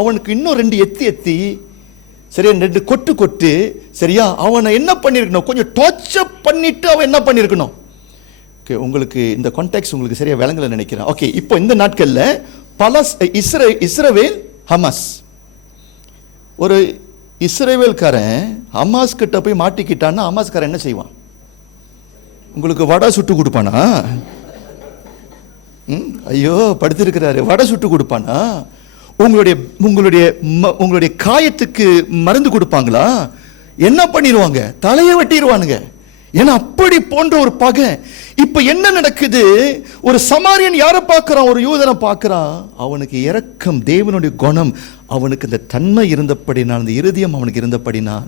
அவனுக்கு இன்னும் 2 எத்தி சரியா 2 கொட்டு சரியா அவனை என்ன பண்ணியிருக்கணும், கொஞ்சம் டார்ச்சர் பண்ணிட்டு அவன் என்ன பண்ணியிருக்கணும். ஓகே, உங்களுக்கு இந்த கான்டெக்ஸ்ட் உங்களுக்கு சரியா விளங்கல நினைக்கிறேன். ஓகே, இப்போ இந்த நாட்கள்ல பல இஸ்ரவேல் ஹமாஸ், ஒரு இஸ்ரவேல்காரன் ஹமாஸ் கிட்ட போய் மாட்டிக்கிட்டான்னா ஹமாஸ்காரன் என்ன செய்வான்? உங்களுக்கு வடை சுட்டு கொடுப்பானா? ஐயோ படுத்திருக்கிறாரு, வடை சுட்டு கொடுப்பானா? உங்களுடைய காயத்துக்கு மருந்து கொடுப்பாங்களா? என்ன பண்ணிடுவாங்க? தலையை வெட்டிடுவானுங்க. ஏன்னா அப்படி போன்ற ஒரு பகை. இப்ப என்ன நடக்குது? ஒரு சமாரியன் யாரை பார்க்கிறான்? ஒரு யூதனை பார்க்கிறான். அவனுக்கு இரக்கம், தேவனுடைய குணம், அவனுக்கு அந்த தன்மை இருந்தபடினால், அந்த இருதயம் அவனுக்கு இருந்தபடினால்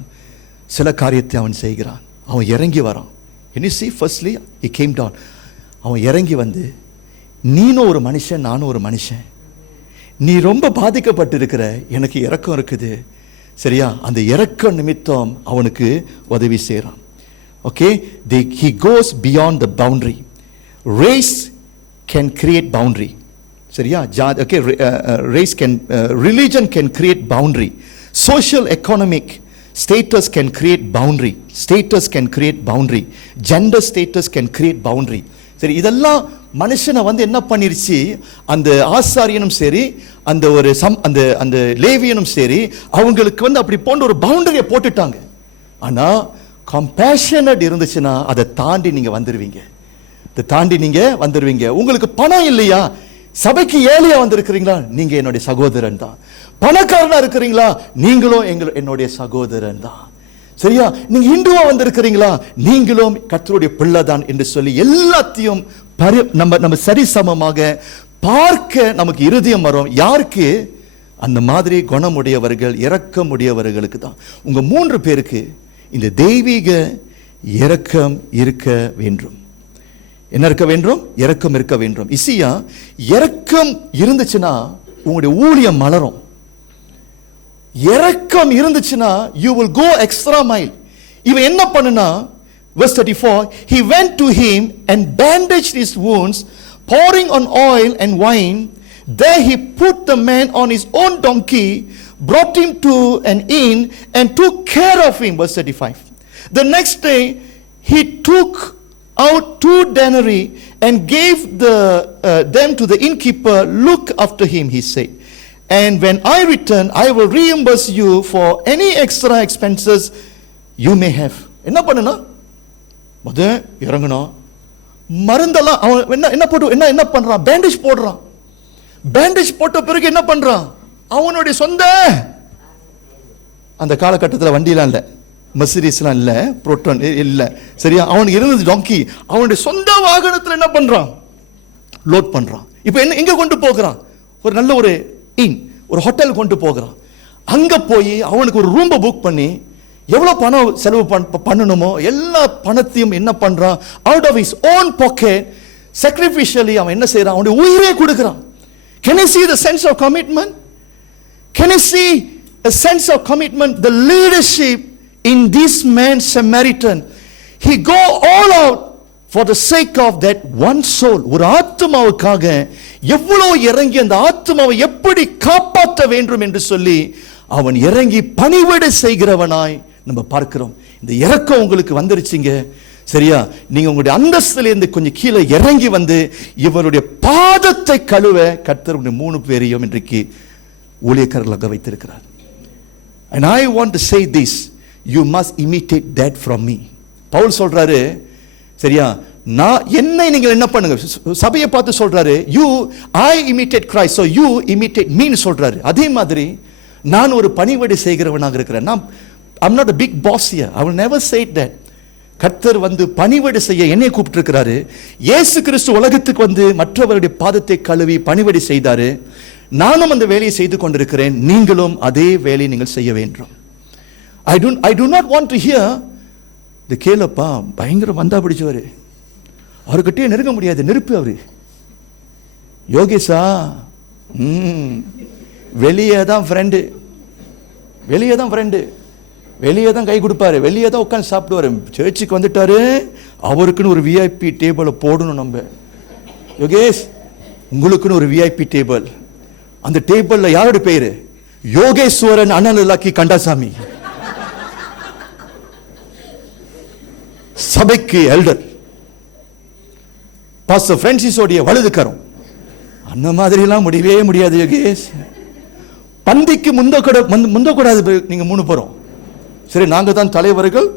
சில காரியத்தை அவன் செய்கிறான். அவன் இறங்கி வரான். You see, firstly, he came down. அவன் இறங்கி வந்து, நீனும் ஒரு மனுஷன், நானும் ஒரு மனுஷன், நீ ரொம்ப பாதிக்கப்பட்டு இருக்கிற, எனக்கு இரக்கம் இருக்குது, சரியா? அந்த இரக்க நிமித்தம் அவனுக்கு உதவி செய்கிறான். Okay, he goes beyond the boundary. Race can create boundary. சரியா? Okay, race can, religion can create boundary. Social, economic status can create boundary. Status can create boundary. Gender status can create boundary. சரி, இதெல்லாம் மனுஷனை வந்து என்ன பண்ணிருச்சு? அந்த ஆசாரியனும் சரி, அந்த ஒரு அந்த லேவியனும் சரி, அவங்களுக்கு வந்து அப்படி போன்ற ஒரு பவுண்டரியை போட்டுட்டாங்க. ஆனா கம்பேஷனட் இருந்துச்சுன்னா அதை தாண்டி நீங்க வந்துருவீங்க. அதை தாண்டி நீங்க வந்துருவீங்க. உங்களுக்கு பணம் இல்லையா? சபைக்கு ஏழையா வந்திருக்கிறீங்களா? நீங்க என்னுடைய சகோதரன் தான். பணக்காரனா இருக்கிறீங்களா? நீங்களும் என்னுடைய சகோதரன் தான். சரியா? நீங்க இந்துவா வந்திருக்கிறீங்களா? நீங்களும் கர்த்தருடைய பிள்ளை தான் என்று சொல்லி எல்லாத்தையும் நம்ம சரிசமமாக பார்க்க நமக்கு இருதயம் வரும். யாருக்கு? அந்த மாதிரி குணமுடையவர்கள், இரக்கம் உடையவர்களுக்கு தான். உங்க 3 பேருக்கு இந்த தெய்வீக இரக்கம் இருக்க வேண்டும். என்ன இருக்க வேண்டும்? இரக்கம் இருக்க வேண்டும். இசியா, இரக்கம் இருந்துச்சுன்னா உங்களுடைய ஊழியம் மலரும். இரக்கம் இருந்துச்சுன்னா you will go extra mile. இவன் என்ன பண்ணுனா, verse 34, he went to him and bandaged his wounds, pouring on oil and wine. There he put the man on his own donkey, brought him to an inn and took care of him. Verse 35. The next day he took out 2 denarii and gave them to the innkeeper. Look after him, he said, and when I return I will reimburse you for any extra expenses you may have. என்ன பண்ணனா? முத இறங்கணும். மருந்தெல்லாம் அவன் என்ன பண்றான்? Bandage போடுறான். Bandage போட்ட பிறகு என்ன பண்றான்? அவனுடைய சொந்த, அந்த காலகட்டத்தில் வண்டியெல்லாம் இல்லை, மெர்சிடிஸ்லாம் இல்லை, புரோட்டான் இல்லை, சரியா? அவனுக்கு இருந்தது டாங்கி. அவனுடைய சொந்த வாகனத்தில் என்ன பண்றான்? லோட் பண்றான். இப்போ எங்க கொண்டு போகிறான்? ஒரு நல்ல ஒரு ஒரு ஹோட்டல் கொண்டு போகிறான். அங்க போய் அவனுக்கு ஒரு ரூம் புக் பண்ணி எவ்வளவு பணம் செலவு பண்ணணுமோ எல்லா பணத்தையும் என்ன பண்றான்? Out of his own pocket sacrificially அவன் என்ன செய்றான்? அவனுடைய உயிரை கொடுக்கிறான். Can you see the sense of commitment? Can you see a sense of commitment? The leadership in this man Samaritan, he go all out for the sake of that one soul. ஒரு ஆத்துமாவுக்காக எவ்வளவு இறங்கி அந்த ஆத்துமாவை எப்படி காப்பாற்ற வேண்டும் என்று சொல்லி அவன் இறங்கி பணிவிடை செய்கிறவனாய் நம்ம பார்க்கிறோம். இந்த இரக்கம் உங்களுக்கு வந்துருச்சுங்க, சரியா? நீங்க உங்களுடைய அந்தஸ்தில இருந்து கொஞ்சம் கீழே இறங்கி வந்து இவருடைய பாதத்தை கழுவ கர்த்தருடைய 3 பேரையும் இன்றைக்கு ஊழியக்காரர்களாக வைத்திருக்கிறார். And I want to say this, you must imitate that from me. Pavul சொல்றாரு, சரியா? நான் என்னை நீங்கள் என்ன பண்ணுங்க, சபையை பார்த்து சொல்றாரு, I imitate Christ, so you imitate me ன்னு சொல்றாரு. அதே மாதிரி நான் ஒரு பணிவிடை செய்கிறவனாக இருக்கிறேன். I'm not a big boss here. I will never say that. கர்த்தர் வந்து பணிவிடை செய்ய என்னை கூப்பிட்டு இருக்கிறாரு. இயேசு கிறிஸ்து உலகத்துக்கு வந்து மற்றவருடைய பாதத்தை கழுவி பணிவிடை செய்தாரு. நானும் அந்த வேலையை செய்து கொண்டிருக்கிறேன். நீங்களும் அதே வேலையை நீங்கள் செய்ய வேண்டும். I do not want to hear இந்த கேளப்பா பயங்கர வந்தா பிடிச்சவரு, அவர்கிட்டயே நெருங்க முடியாது, நெருப்பு அவரு. யோகேஷா வெளியே தான் ஃப்ரெண்டு, வெளியே தான் ஃப்ரெண்டு, வெளியே தான் கை கொடுப்பாரு, வெளியே தான் உட்காந்து சாப்பிடுவாரு. சர்ச்சுக்கு வந்துட்டாரு, அவருக்குன்னு ஒரு விஐபி டேபிளை போடணும் நம்ம. யோகேஷ், உங்களுக்குன்னு ஒரு விஐபி டேபிள். அந்த டேபிளில் யாரோட பேர்? யோகேஸ்வரன் அனலக்கி கண்டாசாமி சபைக்கு எல்டர், பாஸ்டர் பிரான்சிஸோடைய வலதுக்கரம். அந்த மாதிரி எல்லாம் முடியவே முடியாது யோகேஷ். பந்திக்கு முந்தக்கூடாது நீங்க 3 பேரும். சரி, நாங்க தான் தலைவர்கள்,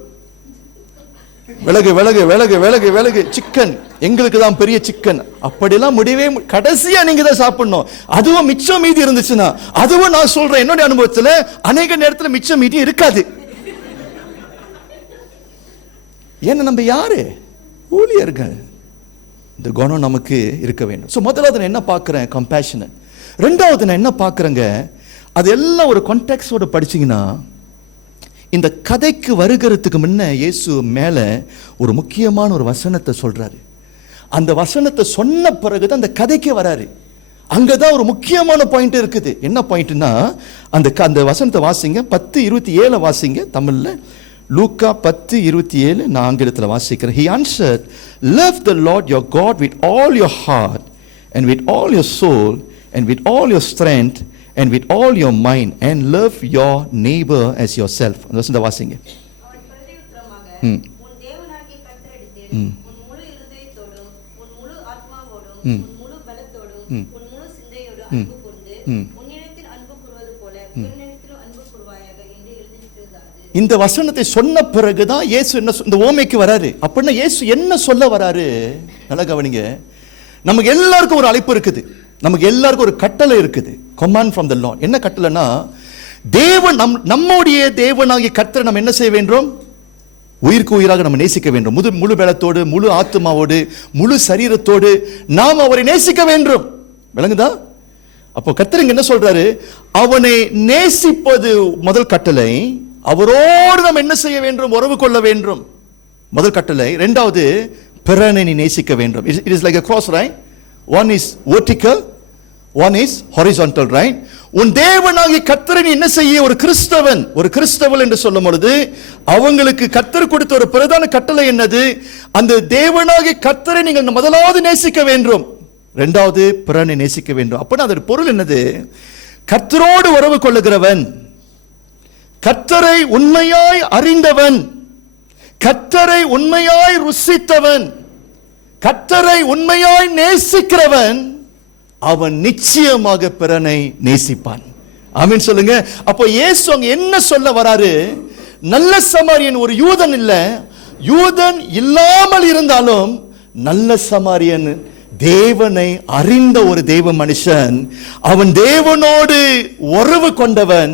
விலகு விலகு விலகு விலகு விலகு, சிக்கன் எங்களுக்கு தான் பெரிய சிக்கன், அப்படிலாம் முடியவே கடைசியா நீங்க தான் சாப்பிடணும். அதுவும் மிச்சம் மீதி இருந்துச்சுன்னா, அதுவும் நான் சொல்றேன் என்னுடைய அனுபவத்துல அநேக நேரத்தில் மிச்சம் மீதி இருக்காது. ஏன்னா நம்ம யாரு? ஊழியர்கள். இந்த குணம் நமக்கு இருக்க வேண்டும். ஸோ முதலாவது நான் என்ன பார்க்குறேன்? கம்பேஷன். ரெண்டாவது நான் என்ன பார்க்குறேங்க, அது எல்லாம் ஒரு கான்டெக்ஸ்டோட படிச்சிங்கன்னா, இந்த கதைக்கு வருகிறதுக்கு முன்ன இயேசு மேலே ஒரு முக்கியமான ஒரு வசனத்தை சொல்றாரு. அந்த வசனத்தை சொன்ன பிறகுதான் அந்த கதைக்கே வராரு. அங்கதான் ஒரு முக்கியமான பாயிண்ட் இருக்குது. என்ன பாயிண்ட்னா, அந்த வசனத்தை வாசிங்க, 10:27 வாசிங்க தமிழ்ல. லூக்கா 10:27 நான் ஆங்கிலத்தில் வாசிக்கிறேன். He answered, love the Lord your God with all your heart and with all your soul and with all your strength and with all your mind and love your neighbor as yourself. அந்த வசனத்தை வாசிங்க. அவன் பிரதியுத்தரமாக, உன் தேவனாகிய கர்த்தரிடத்தில் உன் முழு இருதயத்தோடும் உன் முழு ஆத்மாவோடும் உன் முழு பலத்தோடும் உன் முழு சிந்தையோடும் அன்பு கூர்ந்து உன்னிடத்தில் அன்பு கூர்வது போல பிறனிடத்திலும் அன்பு கூர்வாயாக என்று எழுதியிருக்கிறது. இந்த வசனத்தை சொன்ன பிறகுதான் இயேசு என்ன இந்த ஓமைக்கு வராரு. அப்படின்னா இயேசு என்ன சொல்ல வராரு? நல்லா கவனிங்க. நமக்கு எல்லாருக்கும் ஒரு அழைப்பு இருக்குது, நமக்கு எல்லாருக்கும் ஒரு கட்டளை இருக்குது. Command from the Lord. என்ன கட்டளைனா, தேவன் நம்முடைய தேவனாகிய கர்த்தரை நம்ம என்ன செய்ய வேண்டும்? உயிருக்கு உயிராக நம்ம நேசிக்க வேண்டும். முழு பலத்தோடு, முழு ஆத்மாவோடு, முழு சரீரத்தோடு நாம் அவரை நேசிக்க வேண்டும். விளங்குதா? அப்போ கர்த்தர் என்ன சொல்றாரு? அவனை நேசிப்பது முதல் கட்டளை. அவரோடு நாம் என்ன செய்ய வேண்டும்? உறவு கொள்ள வேண்டும், முதல் கட்டளை. இரண்டாவது, பிறனை நீ நேசிக்க வேண்டும். It is like a cross, right? One is vertical, one is horizontal, right? உன் தேவனாகிய கர்த்தரை நீ என்ன செய்ய? ஒரு கிறிஸ்தவன் என்று சொல்லும் பொழுது அவங்களுக்கு கர்த்தர் கொடுத்த ஒரு பிரதான கட்டளை என்னது? அந்த தேவனாகிய கர்த்தரை நீங்கள் முதலாவது நேசிக்க வேண்டும், இரண்டாவது பிறனை நேசிக்க வேண்டும். அப்ப அதோட பொருள் என்னது? கர்த்தரோடு உறவு கொள்ளுகிறவன், கர்த்தரை உண்மையாய் அறிந்தவன், கர்த்தரை உண்மையாய் ருசித்தவன், கர்த்தரை உண்மையாய் நேசிக்கிறவன், அவன் நிச்சயமாக பிறனை நேசிப்பான். ஆமென் சொல்லுங்க. அப்போ இயேசு அங்க என்ன சொல்ல வராரு? நல்ல சமாரியன் ஒரு யூதன் இல்ல, யூதன் இல்லாமல் இருந்தாலும் நல்ல சமாரியன் தேவனை அறிந்த ஒரு தேவ மனுஷன், அவன் தேவனோடு உறவு கொண்டவன்,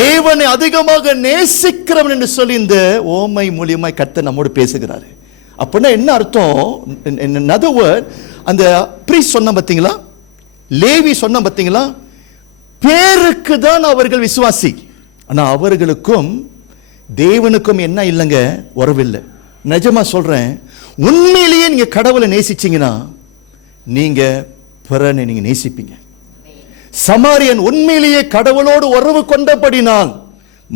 தேவனை அதிகமாக நேசிக்கிறவன் என்று சொல்லி இந்த ஓமை மூலியமாய் கர்த்தர் நம்மோடு பேசுகிறாரு. அப்படின்னா என்ன அர்த்தம்? another word, அந்த பிரீஸ்ட் சொன்ன பார்த்தீங்களா, லேவி சொன்ன பார்த்தீங்களா, பேருக்கு தான் அவர்கள் விசுவாசி, ஆனா அவர்களுக்கும் தேவனுக்கும் என்ன இல்லைங்க? உறவில்லை. நிஜமா சொல்றேன், உண்மையிலேயே நீங்க கடவுளை நேசிச்சீங்கன்னா நீங்க பிறனை நீங்க நேசிப்பீங்க. சமாரியன் உண்மையிலேயே கடவுளோடு உறவு கொண்டபடினால்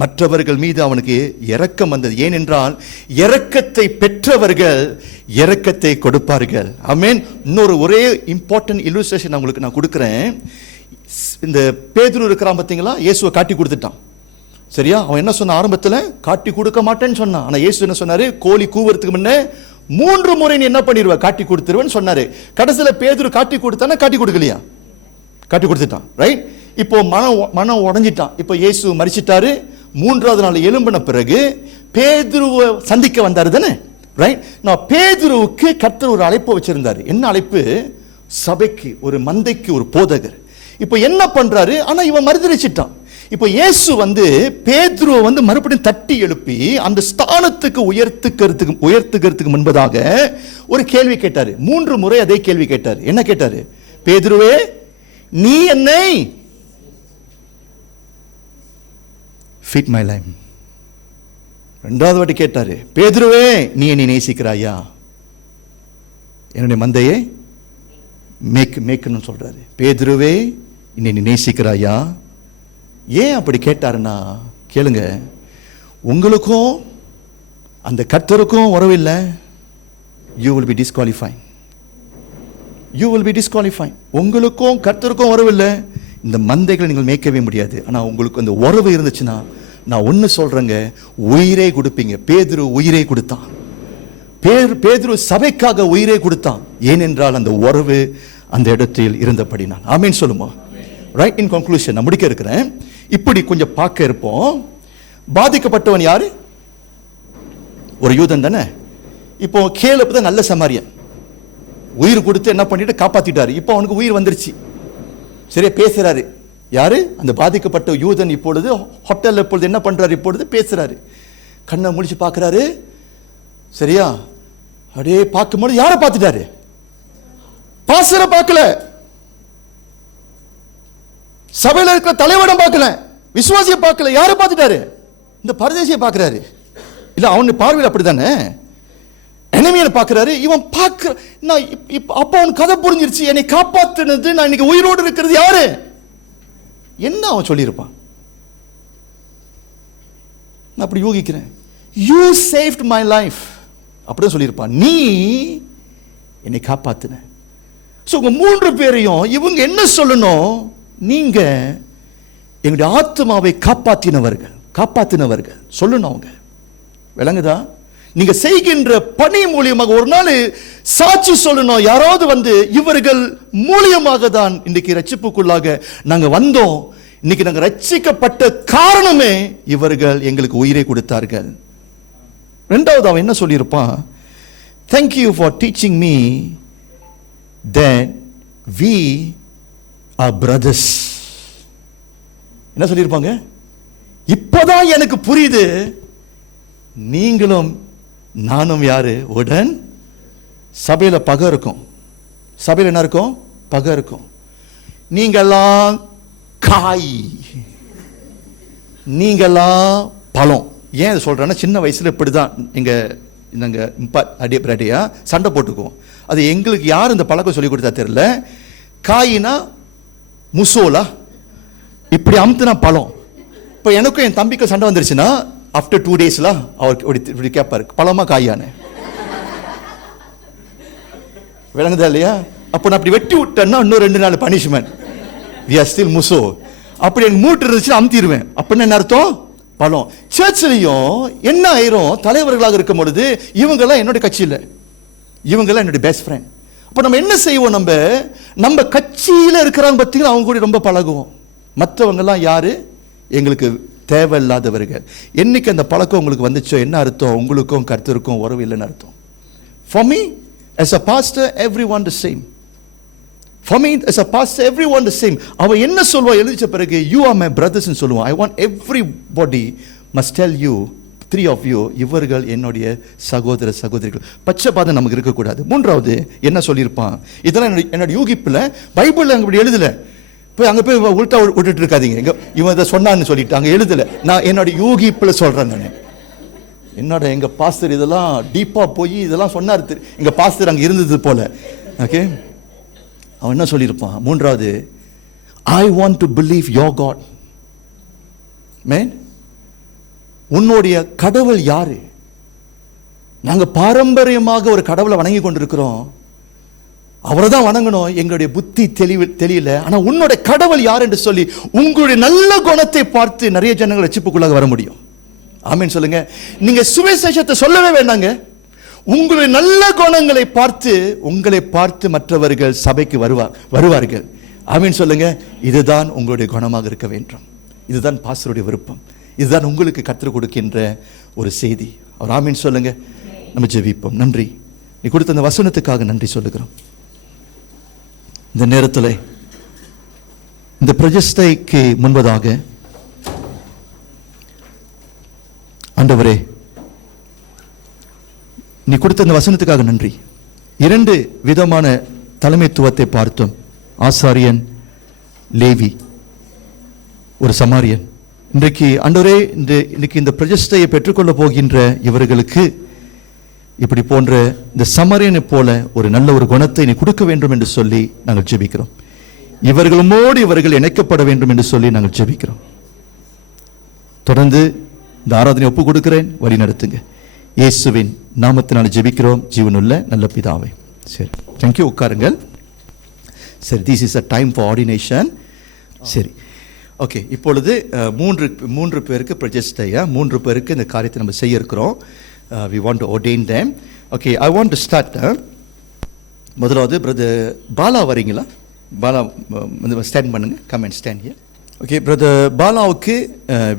மற்றவர்கள் மீது அவனுக்கு இரக்கம் வந்தது. ஏனென்றால் இரக்கத்தை பெற்றவர்கள் இரக்கத்தை கொடுப்பார்கள். ஆமென். இன்னொரு ஒரே இம்பார்ட்டன்ட் இல்லுஸ்ட்ரேஷன் உங்களுக்கு நான் கொடுக்கிறேன். இந்த பேதுரு இருக்கிறான் பார்த்தீங்களா, இயேசுவை காட்டி கொடுத்துட்டான். சரியா? அவன் என்ன சொன்ன? ஆரம்பத்தில் காட்டி கொடுக்க மாட்டேன்னு சொன்னான். ஆனா இயேசு என்ன சொன்னாரு? கோழி கூவுறதுக்கு முன்ன 3 முறை நீ என்ன பண்ணிடுவ? காட்டி கொடுத்துருவேன்னு சொன்னாரு. கடைசியில் பேதுரு காட்டி கொடுத்தானா? காட்டி கொடுக்கலையா? காட்டி கொடுத்துட்டான். ரைட்? இப்போ மனம் உடஞ்சிட்டான். இப்போ இயேசு மரிச்சிட்டாரு. 3வது நாள் எழும்பின பிறகு பேதுருவை சந்திக்க வந்தாரு தானே? ரைட்? நான் பேதுருவுக்கு கர்த்தர் ஒரு அழைப்பு வச்சிருந்தாரு. என்ன அழைப்பு? சபைக்கு, ஒரு மந்தைக்கு ஒரு போதகர். இப்போ என்ன பண்றாரு? ஆனா இவன் மறுதலிச்சிட்டான். இப்போ இயேசு பேதுருவை மறுபடியும் தட்டி எழுப்பி அந்த ஸ்தானத்துக்கு உயர்த்துக்கிறதுக்கு முன்பதாக ஒரு கேள்வி கேட்டாரு. 3 முறை அதே கேள்வி கேட்டாரு. என்ன கேட்டாரு? பேதுருவே, நீ என்னை feed my lamb. 2வது வாட்டி கேட்டாரு, பேதுருவே, நீ என்னை நேசிக்கிறாயா? என்னுடைய மந்தையை மேய்க்கணும்னு சொல்றாரு. பேதுருவே, என்னை நீ நேசிக்கிறாயா? ஏன் அப்படி கேட்டாருன்னா, கேளுங்க, உங்களுக்கும் அந்த கர்த்தருக்கும் உறவில்லை. you will be disqualified. you will be disqualified. உங்களுக்கும் கர்த்தருக்கும் உறவில்லை. இந்த மந்தைகளை நீங்கள் மேய்க்கவே முடியாது. ஆனால் உங்களுக்கு அந்த உறவு இருந்துச்சுன்னா நான் ஒன்று சொல்கிறேங்க, உயிரே கொடுப்பீங்க. பேதுரு உயிரே கொடுத்தான். பேதுரு சபைக்காக உயிரே கொடுத்தான். ஏனென்றால் அந்த உறவு அந்த இடத்தில் இருந்தபடினான். ஆமேன் சொல்லுமா? ரைட். இன் கன்க்ளூஷன் நான் முடிக்க இருக்கிறேன். இப்படி கொஞ்சம் பார்க்க இருப்போம். பாதிக்கப்பட்டவன் யாரு? ஒரு யூதன் தானே. இப்போ கேலப்பு தான் நல்ல சமாரியன். உயிர் கொடுத்து என்ன பண்ணிட்டு காப்பாத்திட்டாரு. இப்போ அவனுக்கு உயிர் வந்துருச்சு. சரியா பேசுறாரு. யாரு? அந்த பாதிக்கப்பட்ட யூதன் இப்பொழுது ஹோட்டல்ல இப்பொழுது என்ன பண்றாரு? இப்பொழுது பேசுறாரு. கண்ணை முடிச்சு பார்க்கறாரு. சரியா? அப்படியே பார்க்கும்போது யாரை பார்த்துட்டாரு? பாஸ்டரை பார்க்கல, சபையில இருக்கிற தலைவடம் பார்க்கல, விசுவாசியை பார்க்கல. யாரை பார்த்துட்டாரு? இந்த பரதேசியை பார்க்கிறாரு. இல்ல அவனு பார்வையில் அப்படித்தானே. எனிமியை பார்க்கிறாரு. இவன் பார்க்க நான் அப்ப அவன் கதை புரிஞ்சிருச்சு. என்னை காப்பாத்துனது, நான் இன்னைக்கு உயிரோடு இருக்கிறது யாரு? என்ன அவன் சொல்லியிருப்பான்? நான் அப்படி யூகிக்கிறேன். யூ சேவ்ட் மை லைஃப் அப்படிதான் சொல்லியிருப்பான். நீ என்னை காப்பாத்துன. உங்க 3 பேரையும் இவங்க என்ன சொல்லணும்? நீங்க எங்களுடைய ஆத்மாவை காப்பாத்தினவர்கள் சொல்லணும். அவங்க விளங்குதா? நீங்க செய்கின்ற பணி மூலியமாக ஒரு நாள் சாட்சி சொல்லணும். யாராவது வந்து இவர்கள் மூலியமாக தான் இன்னைக்கு ரட்சிப்புக்குள்ளாக நாங்க வந்தோம், இன்னைக்கு நாங்க ரட்சிக்கப்பட்ட காரணமே இவர்கள் எங்களுக்கு உயிரை கொடுத்தார்கள். இரண்டாவது அவன் என்ன சொல்லியிருப்பான்? Thank you for teaching me that we are brothers. என்ன சொல்லியிருப்பாங்க? இப்பதான் எனக்கு புரியுது, நீங்களும் நானும் யாரு? உடன். சபையில பகை இருக்கும். சபையில என்ன இருக்கும்? பகை இருக்கும். நீங்கெல்லாம் காய், நீங்கெல்லாம் பழம். ஏன் இதை சொல்றேன்னா, சின்ன வயசுல இப்படிதான் அடியா சண்டை போட்டுக்குவோம். அது எங்களுக்கு யார் இந்த பழக்கம் சொல்லி கொடுத்தா தெரியல. காயினா முசோலா, இப்படி அமுத்துனா பழம். இப்போ எனக்கும் என் தம்பிக்கும் சண்டை வந்துருச்சுன்னா ஆஃப்டர் 2 days அவர் கேட்பாரு, பழமா காயானு. விளங்குதா இல்லையா? அப்போ நான் அப்படி வெட்டி விட்டேன்னா இன்னும் 2 நாள் பனிஷ்மெண்ட். வி ஆர் ஸ்டில் முசோ. அப்படி எனக்கு மூட்டு இருந்துச்சுன்னா அமுத்திடுவேன். அப்படின்னு என்ன அர்த்தம்? பழம். சர்ச்சிலையும் என்ன ஆயிரும்? தலைவர்களாக இருக்கும் பொழுது இவங்கெல்லாம் என்னுடைய கட்சி இல்லை, இவங்கெல்லாம் என்னுடைய பெஸ்ட் ஃப்ரெண்ட். அப்போ நம்ம என்ன செய்வோம்? நம்ம கட்சியில் இருக்கிறாங்க பார்த்தீங்கன்னா அவங்க கூட ரொம்ப பழகுவோம். மற்றவங்கெல்லாம் யாரு? எங்களுக்கு தேவையில்லாதவர்கள். என்னைக்கு அந்த பழக்கம் உங்களுக்கு வந்துச்சோ என்ன அர்த்தம்? உங்களுக்கும் கர்த்தருக்கும் உறவு இல்லைன்னு அர்த்தம். For me as a pastor, everyone the same. For me as a pastor, everyone the same. அவ என்ன சொல்வா? எழுதிச்ச பிறகு you are my brothers ன்னு சொல்லுவான். I want everybody must tell you, 3 of you, இவர்கள் என்னுடைய சகோதர சகோதரிகள். பச்சைபாதம் நமக்கு இருக்கக்கூடாது. மூன்றாவது என்ன சொல்லியிருப்பான்? இதெல்லாம் என்னோட யூகிப்பில், பைபிளில் அங்கே இப்படி எழுதலை. போய் அங்கே போய் உள்டா விட்டுட்டு இருக்காதீங்க. இவன் இதை சொன்னான்னு சொல்லிட்டு அங்கே எழுதலை. நான் என்னோட யூகிப்பில் சொல்கிறேன். நான் என்னோட எங்கள் பாஸ்டர் இதெல்லாம் டீப்பாக போய் இதெல்லாம் சொன்னார். எங்கள் பாஸ்டர் அங்கே இருந்தது போல. ஓகே, அவன் என்ன சொல்லியிருப்பான்? மூன்றாவது, I want to believe your God. Man, உன்னுடைய கடவுள் யாரு? நாங்க பாரம்பரியமாக ஒரு கடவுளை வணங்கி கொண்டிருக்கிறோம், அவரை தான் வணங்கணும். எங்களுடைய புத்தி தெரியல. ஆனா உன்னுடைய கடவுள் யார் என்று சொல்லி உங்களுடைய நல்ல குணத்தை பார்த்து நிறைய ஜனங்கள் ரட்சிப்புக்குள்ளாக வர முடியும். ஆமீன் சொல்லுங்க. நீங்க சுவிசேஷத்தை சொல்லவே வேண்டாங்க. உங்களுடைய நல்ல குணங்களை பார்த்து, உங்களை பார்த்து மற்றவர்கள் சபைக்கு வருவார்கள். ஆமீன் சொல்லுங்க. இதுதான் உங்களுடைய குணமாக இருக்க வேண்டும். இதுதான் பாஸ்டருடைய விருப்பம். இதுதான் உங்களுக்கு கற்றுக் கொடுக்கின்ற ஒரு செய்தி. அவர் ஆமீன் சொல்லுங்க. நம்ம ஜெபிப்போம். நன்றி, நீ கொடுத்த அந்த வசனத்துக்காக நன்றி சொல்லுகிறோம். இந்த நேரத்தில் இந்த பிரதிஷ்டைக்கு முன்பதாக ஆண்டவரே, நீ கொடுத்த அந்த வசனத்துக்காக நன்றி. 2 விதமான தலைமைத்துவத்தை பார்த்தோம். ஆசாரியன், லேவி, ஒரு சமாரியன். இன்றைக்கு ஆண்டவரே, இன்னைக்கு இந்த பிரதிஷ்டையை பெற்றுக்கொள்ள போகின்ற இவர்களுக்கு இப்படி போன்ற இந்த சமாரியனை போல ஒரு நல்ல ஒரு குணத்தை நீ கொடுக்க வேண்டும் என்று சொல்லி நாங்கள் ஜெபிக்கிறோம். இவர்களுமோடு இவர்கள் இணைக்கப்பட வேண்டும் என்று சொல்லி நாங்கள் ஜெபிக்கிறோம். தொடர்ந்து இந்த ஆராதனை ஒப்பு கொடுக்கிறேன், வழி நடத்துங்க. இயேசுவின் நாமத்தினால் ஜெபிக்கிறோம் ஜீவனுள்ள நல்ல பிதாவே. சரி, தேங்க்யூ. உட்காருங்கள். சரி, this is a time for ordination. சரி, ஓகே. இப்பொழுது மூன்று பேருக்கு பிரஜஸ்டையா 3 பேருக்கு இந்த காரியத்தை நம்ம செய்ய இருக்கிறோம். We want to ordain them. Okay, I want to start. முதலாவது பிரதர் பாலா வரீங்களா? பாலா ஸ்டாண்ட் பண்ணுங்க. Come and stand here. Okay, brother பாலாவுக்கு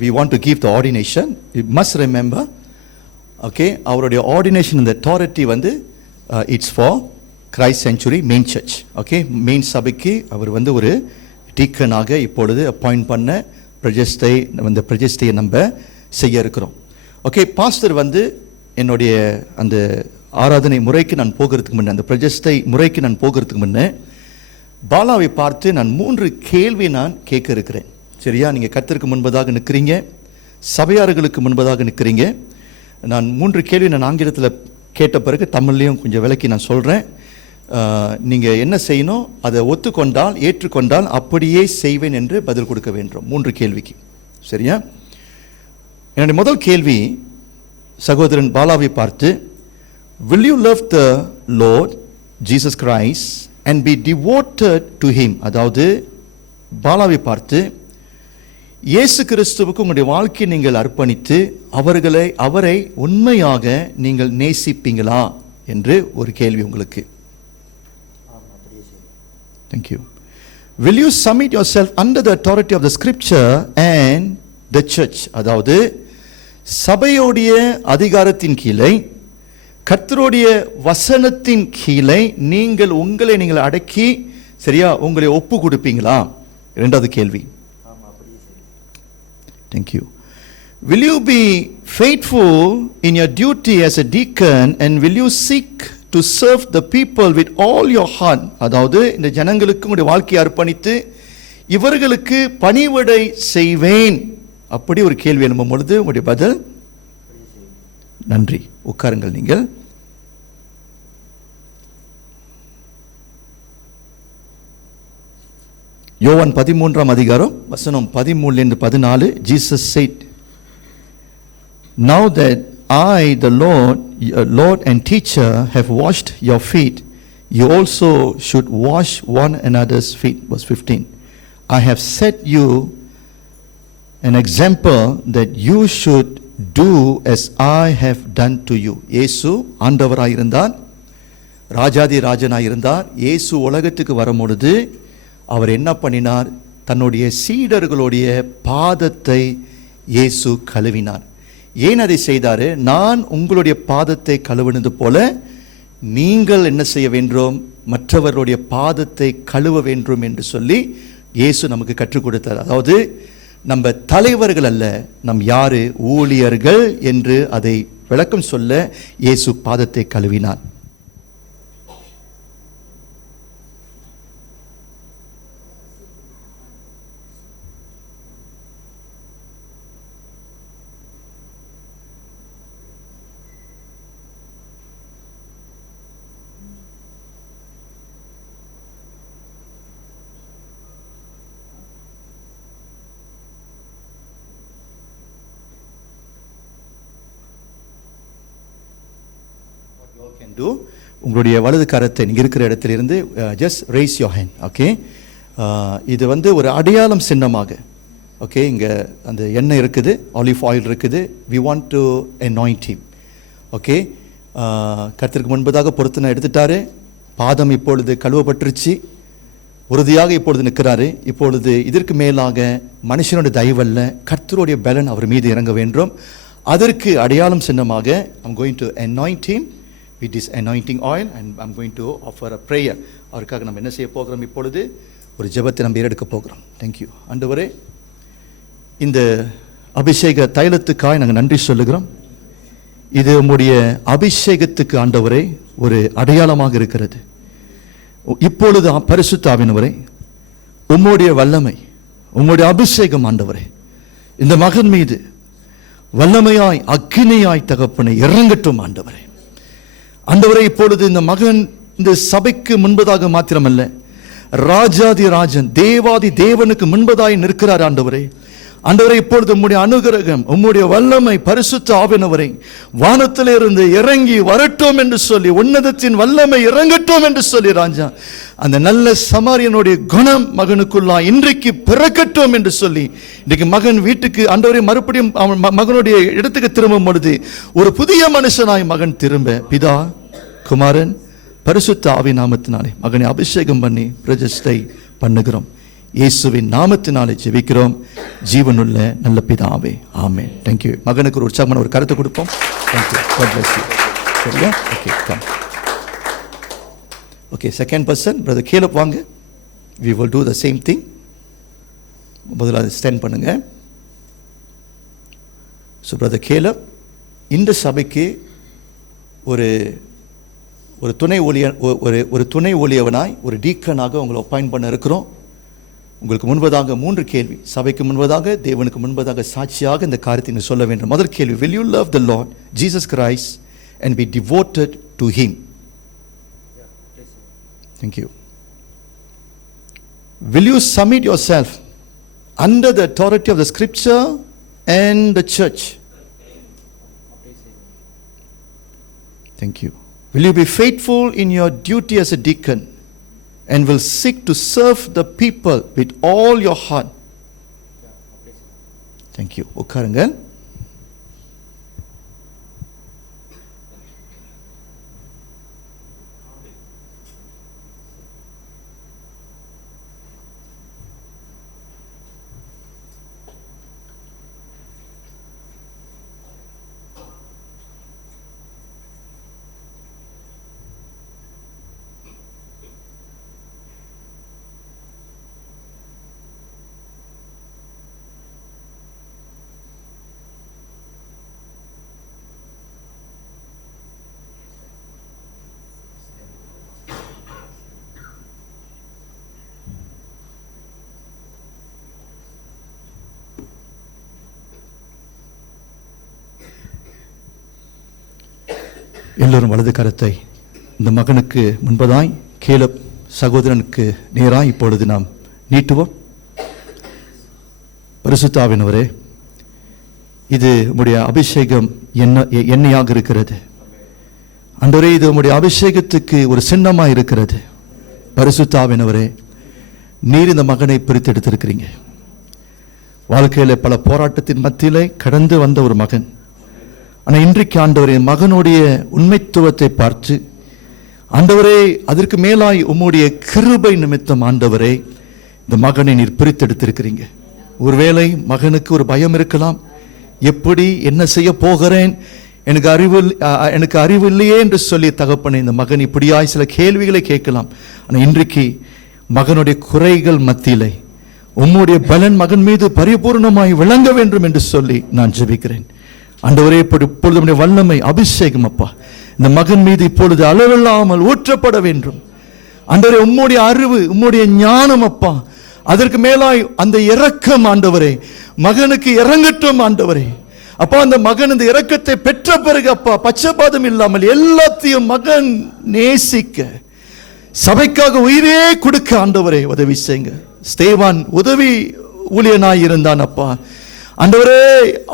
we want to give the ordination. You must remember, okay, அவருடைய ஆர்டினேஷன் இந்த அத்தாரிட்டி வந்து it's for Christ century main church. Okay, main சபைக்கு அவர் வந்து ஒரு டீக்கனாக இப்பொழுது அப்பாயிண்ட் பண்ண பிரஜஸ்டையை நம்ம செய்ய இருக்கிறோம். ஓகே, பாஸ்டர் வந்து என்னுடைய அந்த ஆராதனை முறைக்கு நான் போகிறதுக்கு முன்னே, அந்த பிரஜஸ்டை முறைக்கு நான் போகிறதுக்கு முன்னே பாலாவை பார்த்து நான் 3 கேள்வி நான் கேட்க இருக்கிறேன். சரியா? நீங்கள் கர்த்தருக்கு முன்பதாக நிற்கிறீங்க, சபையார்களுக்கு முன்பதாக நிற்கிறீங்க. நான் 3 கேள்வி நான் ஆங்கிலத்தில் கேட்ட பிறகு தமிழ்லையும் கொஞ்சம் விளக்கி நான் சொல்கிறேன். நீங்கள் என்ன செய்யணும், அதை ஒத்துக்கொண்டால் ஏற்றுக்கொண்டால் அப்படியே செய்வேன் என்று பதில் கொடுக்க வேண்டும் 3 கேள்விக்கு. சரியா? என்னுடைய முதல் கேள்வி சகோதரன் பாலாவை பார்த்து, will you love the Lord Jesus Christ and be devoted to him? அதாவது பாலாவை பார்த்து, இயேசு கிறிஸ்துவுக்கு உங்களுடைய வாழ்க்கையை நீங்கள் அர்ப்பணித்து அவரை உண்மையாக நீங்கள் நேசிப்பீங்களா என்று ஒரு கேள்வி உங்களுக்கு. Thank you. Will you submit yourself under the authority of the scripture and the church? அதாவது சபையோடைய அதிகாரத்தின் கீழே, கர்த்தருடைய வசனத்தின் கீழே உங்களை நீங்கள் அடக்கி, சரியா, உங்களை ஒப்பு கொடுப்பீங்களா? இரண்டாவது கேள்வி. Thank you. Will you be faithful in your duty as a deacon and will you seek to serve the people with all your heart? அதாவது இந்த ஜனங்களுக்கு உங்களுடைய வாழ்க்கையை அர்ப்பணித்து இவர்களுக்கு பணிவிடை செய்வேன், அப்படி ஒரு கேள்வி எழும்பும் பொழுது உங்களுடைய பதில்? நன்றி. உட்காருங்கள். நீங்கள் யோவான் 13ஆம் அதிகாரம் வசனம் 13-14. Jesus said, now that I, the Lord and teacher, have washed your feet, you also should wash one another's feet. Verse 15. I have set you an example that you should do as I have done to you. இயேசு ஆண்டவராய் இருந்தார், ராஜாதி ராஜனாய் இருந்தார். இயேசு உலகத்துக்கு வரும்பொழுது அவர் என்ன பண்ணினார்? தன்னுடைய சீடர்களுடைய பாதத்தை இயேசு கழுவினார். ஏன் அதை செய்தாரு? நான் உங்களுடைய பாதத்தை கழுவினது போல நீங்கள் என்ன செய்ய வேண்டும்? மற்றவர்களுடைய பாதத்தை கழுவ வேண்டும் என்று சொல்லி இயேசு நமக்கு கற்றுக் கொடுத்தார். அதாவது நம்ம தலைவர்கள் அல்ல, நம் யாரு? ஊழியர்கள் என்று அதை விளக்கம் சொல்ல இயேசு பாதத்தை கழுவினார். உங்களுடைய வலது கரத்தை நீங்கள் இருக்கிற இடத்திலிருந்து just raise your hand. Okay, இது வந்து ஒரு அடையாளம் சின்னமாக. ஓகே, இங்கே அந்த எண்ணெய் இருக்குது, ஆலிவ் ஆயில் இருக்குது. We want to anoint him. Okay, கர்த்தருக்கு முன்பதாக பொருத்தனை எடுத்துட்டாரு. பாதம் இப்பொழுது கழுவப்பட்டுருச்சு, உறுதியாக இப்பொழுது நிற்கிறாரு. இப்பொழுது இதற்கு மேலாக மனுஷனுடைய தயவல்ல, கர்த்தருடைய பலன் அவர் மீது இறங்க வேண்டும். அதற்கு அடையாளம் சின்னமாக I'm going to anoint him with this anointing oil and I'm going to offer a prayer. அவருக்காக நம்ம என்ன செய்ய போகிறோம்? இப்பொழுது ஒரு ஜெபத்தை நம்ம ஏறெடுக்க போகிறோம். தேங்க்யூ. ஆண்டவரே, இந்த அபிஷேக தைலத்துக்காய் நாங்கள் நன்றி சொல்லுகிறோம். இது உம்முடைய அபிஷேகத்துக்கு ஆண்டவரே ஒரு அடையாளமாக இருக்கிறது. இப்பொழுது பரிசுத்த ஆவியானவரே, உம்முடைய வல்லமை, உம்முடைய அபிஷேகம் ஆண்டவரே இந்த மகன் மீது வல்லமையாய் அக்கினியாய் தகப்பனை இறங்கட்டும் ஆண்டவரே. ஆண்டவரே, இப்பொழுது இந்த மகன் இந்த சபைக்கு முன்பதாக மாத்திரமல்ல, ராஜாதி ராஜன் தேவாதி தேவனுக்கு முன்பதாய் நிற்கிறார் ஆண்டவரே. ஆண்டவரே, இப்பொழுது உம்முடைய அனுகிரகம், உம்முடைய வல்லமை, பரிசுத்த ஆவியானவரை வானத்திலிருந்து இறங்கி வரட்டும் என்று சொல்லி, உன்னதத்தின் வல்லமை இறங்கட்டும் என்று சொல்லி ராஜா, அந்த நல்ல சமாரியனுடைய குணம் மகனுக்குள்ளா இன்றைக்கு பிறக்கட்டும் என்று சொல்லி, இன்றைக்கு மகன் வீட்டுக்கு ஆண்டவரே மறுபடியும் அவன் மகனுடைய இடத்துக்கு திரும்பும் பொழுது ஒரு புதிய மனுஷனாய் மகன் திரும்ப, பிதா, குமாரன், பரிசுத்த ஆவி நாமத்தினாலே மகனை அபிஷேகம் பண்ணி பிரதிஷ்டை பண்ணுகிறோம். இயேசுவின் நாமத்தினாலே ஜெபிக்கிறோம் ஜீவனுள்ள நல்ல பிதாவே, ஆமென். Thank you. மகனுக்கு ஒரு உற்சாகமான ஒரு கருத்தை கொடுப்போம். Thank you. God bless you. சரியா? Okay, come. Okay, second person, brother Caleb வாங்க. We will do the same thing. முதல்ல ஸ்டாண்ட் பண்ணுங்க. So brother Caleb, இந்த சபைக்கு ஒரு துணை ஊழியவனாய், ஒரு டீக்கனாக உங்களை அப்பாயிண்ட் பண்ண இருக்கிறோம். உங்களுக்கு முன்பதாக 3 கேள்வி, சபைக்கு முன்பதாக, தேவனுக்கு முன்பதாக சாட்சியாக இந்த காரியத்தை நீங்கள் சொல்ல வேண்டும். முதல் கேள்வி, will you love the Lord Jesus Christ and be devoted to him? Thank you. Will you submit yourself under the authority of the scripture and the church? Thank you. Will you be faithful in your duty as a deacon and will seek to serve the people with all your heart? Thank you. உட்காருங்க. எல்லோரும் வலது கரத்தை இந்த மகனுக்கு முன்பதாய் கேலப் சகோதரனுக்கு நேராய் இப்பொழுது நாம் நீட்டுவோம். பரிசுத்த ஆவியானவரே, இது உம்முடைய அபிஷேகம் எண்ணெயாக இருக்கிறது. ஆண்டவரே, இது உம்முடைய அபிஷேகத்துக்கு ஒரு சின்னமாக இருக்கிறது. பரிசுத்த ஆவியானவரே, நீர் இந்த மகனை பிரித்து எடுத்திருக்கிறீங்க. வாழ்க்கையில் பல போராட்டத்தின் மத்தியிலே கடந்து வந்த ஒரு மகன். ஆனால் இன்றைக்கு ஆண்டவரே, மகனுடைய உண்மைத்துவத்தை பார்த்து ஆண்டவரே, அதற்கு மேலாய் உம்முடைய கிருபை நிமித்தம் ஆண்டவரே, இந்த மகனை நீர் பிரித்தெடுத்திருக்கிறீங்க. ஒருவேளை மகனுக்கு ஒரு பயம் இருக்கலாம், எப்படி என்ன செய்ய போகிறேன், எனக்கு அறிவு இல்லையே என்று சொல்லி தகப்பனே, இந்த மகன் இப்படியாய் சில கேள்விகளை கேட்கலாம். ஆனால் இன்றைக்கு மகனுடைய குறைகள் மத்தியிலே உம்முடைய பலன் மகன் மீது பரிபூர்ணமாய் விளங்க வேண்டும் என்று சொல்லி நான் ஜெபிக்கிறேன். ஆண்டவரே, இப்பொழுது வல்லமை அபிஷேகம் அப்பா இந்த மகன் மீது இப்பொழுது அளவில்லாமல் ஊற்றப்பட வேண்டும். ஆண்டவரே, உம்முடைய அறிவு, உம்முடைய ஞானம் அப்பா, அதற்கு மேலாய் அந்த இரக்கம் ஆண்டவரே மகனுக்கு இறங்கட்டும். ஆண்டவரே அப்பா, அந்த மகன் இந்த இரக்கத்தை பெற்ற பிறகு அப்பா, பச்சைபாதம் இல்லாமல் எல்லாத்தையும் மகன் நேசிக்க, சபைக்காக உயிரே கொடுக்க ஆண்டவரே உதவி செய்யுங்க. ஸ்தேவான் உதவி ஊழியனாய் இருந்தான் அப்பா. ஆண்டவரே,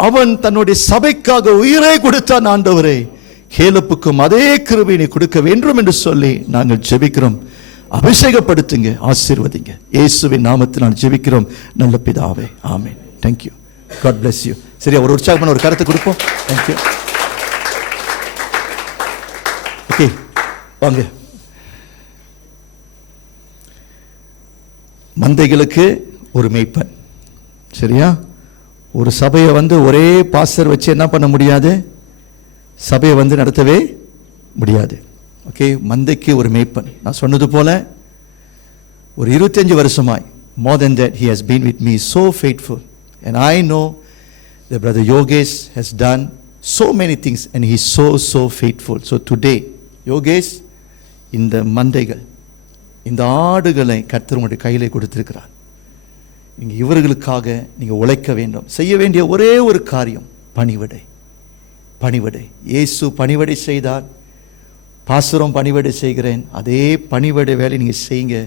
அவன் தன்னுடைய சபைக்காக உயிரை கொடுத்தான். ஆண்டவரே, கேலப்புக்கும் அதே கிருபையை கொடுக்க வேண்டும் என்று சொல்லி நாங்கள் ஜெபிக்கிறோம். அபிஷேகப்படுத்துங்க, ஆசீர்வதிங்க. இயேசுவின் நாமத்தில் நான் ஜெபிக்கிறோம் நல்ல பிதாவே, ஆமென். Thank you. God bless you. சரியா, ஒரு உற்சாகமான ஒரு கருத்தை கொடுப்போம். Thank you. ஓகே, வாங்க. மந்தைகளுக்கு ஒரு மேய்ப்பன். சரியா, ஒரு சபையை ஒரே பாஸ்டர் வச்சு என்ன பண்ண முடியாது, சபையை நடத்தவே முடியாது. ஓகே, மந்தைக்கு ஒரு மேய்ப்பன். நான் சொன்னது போல ஒரு 25 வருஷமாய், more than that, he has been with me so faithful, and I know that brother Yogesh has done so many things and he is so faithful. So today, Yogesh, இந்த மந்தைகள், இந்த ஆடுகளை கர்த்தர் உங்களுடைய கையிலே கொடுத்திருக்கிறார். நீங்கள் இவர்களுக்காக நீங்கள் உழைக்க வேண்டும். செய்ய வேண்டிய ஒரே ஒரு காரியம் பணிவிடை. பணிவிடை. இயேசு பணிவிடை செய்தார், பாசுரம் பணிவிடை செய்கிறேன். அதே பணிவிடை வேலை நீங்கள் செய்யுங்க.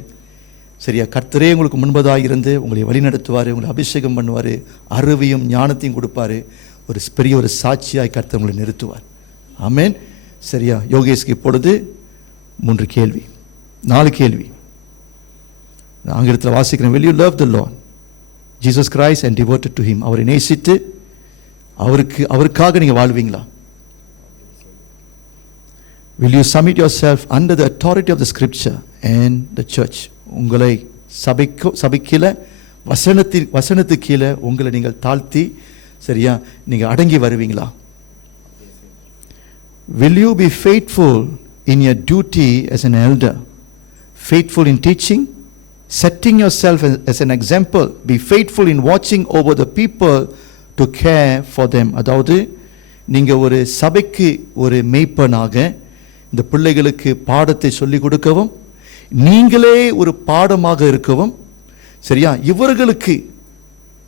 சரியா? கர்த்தரே உங்களுக்கு முன்பதாக இருந்து உங்களை வழிநடத்துவார், உங்களை அபிஷேகம் பண்ணுவார், அறிவையும் ஞானத்தையும் கொடுப்பார். பெரிய ஒரு சாட்சியாய் கர்த்தர் உங்களை நிறுத்துவார். ஆமென். சரியா? யோகேஷ்க்கு இப்பொழுது 3 கேள்வி, 4 கேள்வி. ஆங்கிலத்தில் வாசிக்கிறேன். Will you love the Lord Jesus Christ and devoted to him? அவரை நேசித்து அவருக்காக நீங்கள் வாழ்வீங்களா? Will you submit yourself under the authority of the scripture and the church? உங்களை சபைக்கில வசனத்துக்கு கீழே உங்களை நீங்கள் தாழ்த்தி, சரியா, நீங்கள் அடங்கி வருவீங்களா? Will you be faithful in your duty as an elder? Faithful in teaching, setting yourself as an example. Be faithful in watching over the people to care for them. அதாவது நீங்கள் ஒரு சபைக்கு ஒரு மேய்ப்பனாக இந்த பிள்ளைகளுக்கு பாடத்தை சொல்லிக் கொடுக்கவும், நீங்களே ஒரு பாடமாக இருக்கவும், சரியா, இவர்களுக்கு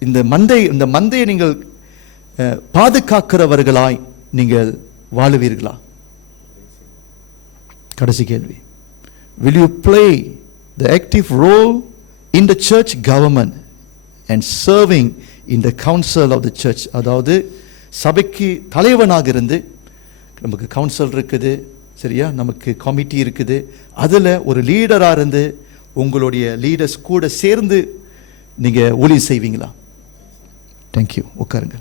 இந்த மந்தையை நீங்கள் பாதுகாக்கிறவர்களாய் நீங்கள் வாழுவீர்களா? கடைசி கேள்வி. Will you play the active role in the church government and serving in the council of the church? அதாவது சபைக்கு தலைவனாக இருந்து, நமக்கு கவுன்சில் இருக்குது, சரியா, நமக்கு கமிட்டி இருக்குது, அதில் ஒரு லீடராக இருந்து உங்களுடைய லீடர்ஸ் கூட சேர்ந்து நீங்கள் ஊழியம் செய்வீங்களா? தேங்க்யூ. உட்காருங்க.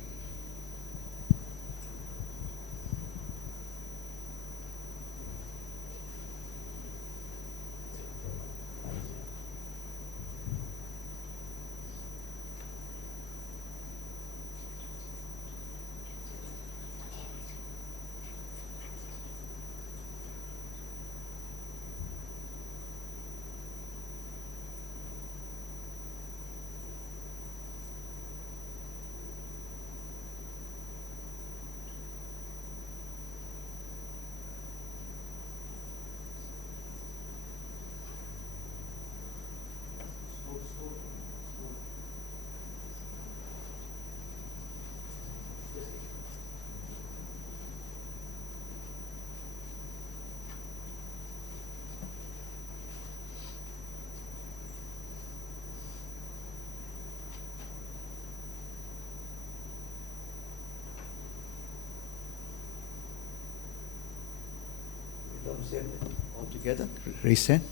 All together, raise hand.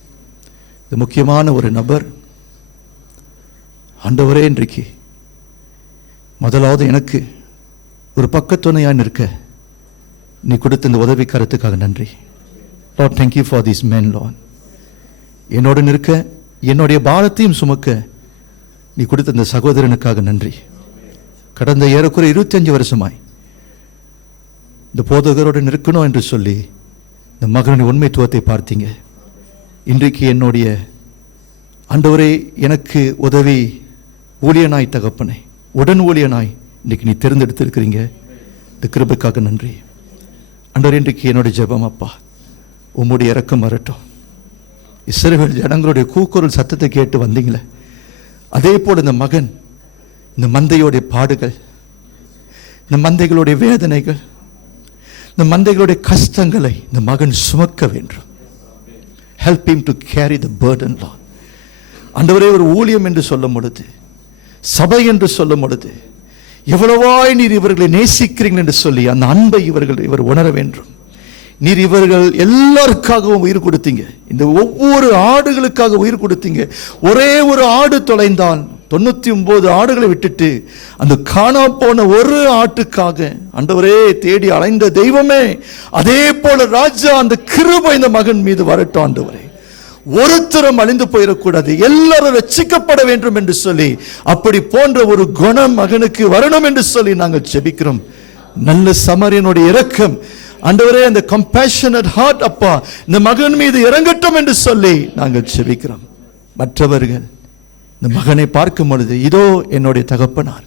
இது முக்கியமான ஒரு நபர். ஆண்டவரே, இன்றைக்கு முதலாவது எனக்கு ஒரு பக்கத்துணையாக இருக்க நீ கொடுத்த இந்த உதவிக்காரத்துக்காக நன்றி. Lord, thank you for these men, Lord. என்னோடு நிற்க, என்னுடைய பாரத்தையும் சுமக்க நீ கொடுத்த இந்த சகோதரனுக்காக நன்றி. கடந்த ஏறக்குறைய 25 வருஷமாய் இந்த போதகரோடு நிற்கணும் என்று சொல்லி இந்த மகனுடைய உண்மைத்துவத்தை பார்த்தீங்க. இன்றைக்கு என்னுடைய ஆண்டவரே, எனக்கு உதவி ஊழியனாய் தகப்பனே, உடன் ஊழியனாய் இன்றைக்கு நீ தேர்ந்தெடுத்திருக்கிறீங்க. இந்த கிருபைக்காக நன்றி ஆண்டவரே. இன்றைக்கு என்னுடைய ஜெபம், அப்பா, உம்முடைய இரக்கம் வரட்டும். இஸ்ரவேல் ஜனங்களுடைய கூக்குரல் சத்தத்தை கேட்டு வந்தீங்களே, அதே போல் இந்த மகன் இந்த மந்தையோடைய பாடுகள், இந்த மந்தைகளுடைய வேதனைகள், இந்த மந்தைகளுடைய கஷ்டங்களை இந்த மகன் சுமக்க வேண்டும். Help him to carry the burden, Lord. ஆண்டவரே, ஒரு ஊழியம் என்று சொல்லும் பொழுது, சபை என்று சொல்லும் பொழுது, எவ்வளவாய் நீர் இவர்களை நேசிக்கிறீர்கள் என்று சொல்லி அந்த அன்பை இவர் உணர வேண்டும். நீர் இவர்கள் எல்லாருக்காகவும் உயிர் கொடுத்தீங்க. இந்த ஒவ்வொரு ஆடுகளுக்காக உயிர் கொடுத்தீங்க. ஒரே ஒரு ஆடு தொலைந்தால் 99 ஆடுகளை விட்டுட்டு அந்த காணா போன ஒரு ஆட்டுக்காக ஆண்டவரே தேடி அலைந்த தெய்வமே, அதே போல ராஜா, அந்த கிருபை இந்த மகன் மீது வரட்டும். ஆண்டவரே, ஒருத்தரும் அழிந்து போயிடக்கூடாது, எல்லாரும் ரட்சிக்கப்பட வேண்டும் என்று சொல்லி அப்படி போன்ற ஒரு குணம் மகனுக்கு வரணும் என்று சொல்லி நாங்கள் ஜெபிக்கிறோம். நல்ல சமரியனுடைய இரக்கம் ஆண்டவரே, அந்த கம்பேஷனட் ஹார்ட், அப்பா, இந்த மகன் மீது இறங்கட்டும் என்று சொல்லி நாங்கள் ஜெபிக்கிறோம். மற்றவர்கள் இந்த மகனை பார்க்கும் பொழுது, இதோ என்னுடைய தகப்பனார்,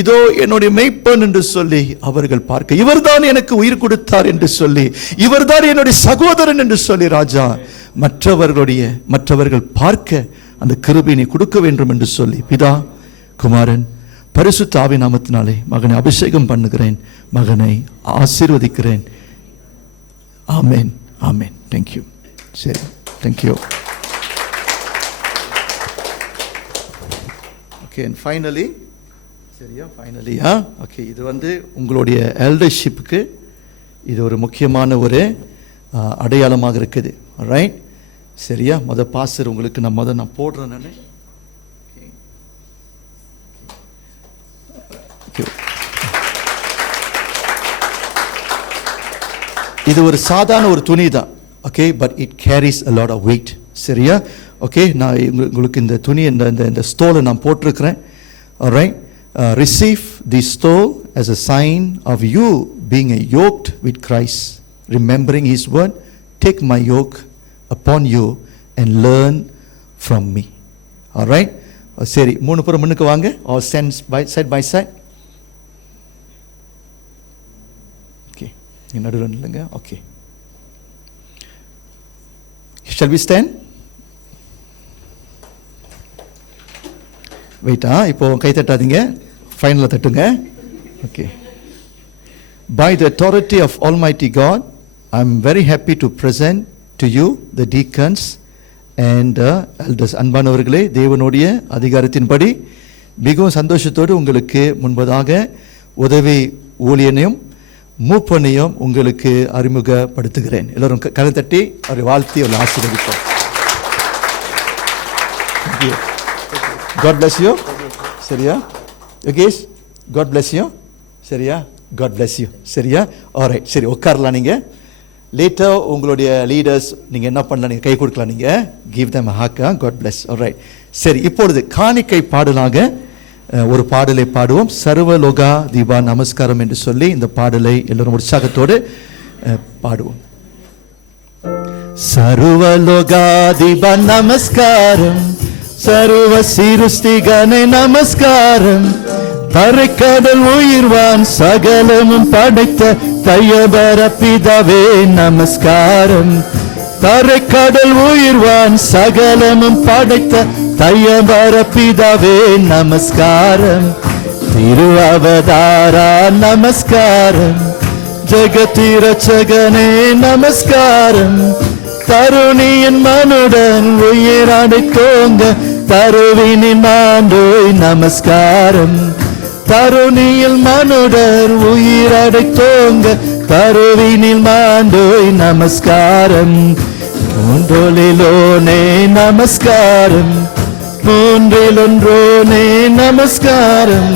இதோ என்னுடைய மெய்ப்பன் என்று சொல்லி அவர்கள் பார்க்க, இவர்தான் எனக்கு உயிர் கொடுத்தார் என்று சொல்லி, இவர்தான் என்னுடைய சகோதரன் என்று சொல்லி ராஜா மற்றவர்கள் பார்க்க அந்த கிருபையை கொடுக்க வேண்டும் என்று சொல்லி பிதா, குமாரன், பரிசுத்த ஆவி நாமத்தினாலே மகனை அபிஷேகம் பண்ணுகிறேன், மகனை ஆசீர்வதிக்கிறேன். ஆமென், ஆமென். தேங்க்யூ. சரி, தேங்க்யூ. ஓகே, அண்ட் ஃபைனலி சரியா, ஃபைனலியா ஓகே, இது உங்களுடைய எல்டர்ஷிப்புக்கு இது ஒரு முக்கியமான ஒரு அடையாளமாக இருக்குது. ரைட், சரியா. பாஸ்டர் உங்களுக்கு நான் போடுறேன். நான் இது ஒரு சாதாரண ஒரு துணி தான். Okay, but it carries a lot of weight. சரியா. ஓகே, நான் உங்களுக்கு இந்த துணி இந்த ஸ்டோலை நான் போட்டிருக்கிறேன். alright, receive this stole as a sign of you being yoked with Christ, remembering his word, take my yoke upon you and learn from me. alright, சரி, 3 பேர் முன்னுக்கு வாங்க. all stand side by side. okay, நடுவில் இல்லைங்க. okay, shall we stand? வெயிட்டா, இப்போ கை தட்டாதீங்க, ஃபைனலாக தட்டுங்க. Okay. By the authority of Almighty God, I am very happy to present to you the deacons and elders. அன்பானவர்களே, தேவனுடைய அதிகாரத்தின்படி மிகவும் சந்தோஷத்தோடு உங்களுக்கு முன்பதாக உதவி ஊழியனையும் மூப்பனையும் உங்களுக்கு அறிமுகப்படுத்துகிறேன். எல்லோரும் கை தட்டி அவரை வாழ்த்தி அவரை ஆசீர்வதிப்போம். God bless you. சரியா. Yogesh, God bless you. சரியா. God bless you. சரியா. alright, சரி, உட்காரலாம். நீங்கள் லேட்டர் உங்களுடைய லீடர்ஸ் நீங்கள் என்ன பண்ணலாம், நீங்கள் கை கொடுக்கலாம். நீங்கள் give them a hug. God bless. alright, சரி. இப்பொழுது காணிக்கை பாடலாக ஒரு பாடலை பாடுவோம். சர்வலோகா தீபா நமஸ்காரம் என்று சொல்லி இந்த பாடலை எல்லோரும் உற்சாகத்தோடு பாடுவோம். சர்வலோகா தீபா நமஸ்காரம், சர்வ சிருஷ்டிகனே நமஸ்காரம், தரைக்கடல் உயிர்வான் சகலமும் படைத்த தையபர பிதாவே நமஸ்காரம், தரைக்கடல் உயிர்வான் சகலமும் படைத்த தையபர பிதாவே நமஸ்காரம், திருஅவதாரா நமஸ்காரம், ஜெகத்திரட்சகனே நமஸ்காரம், தருணியின் மனுடன் உயிராடை தோங்க தருவினின் ஆண்டோய் நமஸ்காரம், தருணியில் மனுடன் உயிராடை தோங்க தருவினில் மாண்டோய் நமஸ்காரம், மூன்றொலிலோனே நமஸ்காரம், மூன்றிலொன்றோனே நமஸ்காரம்,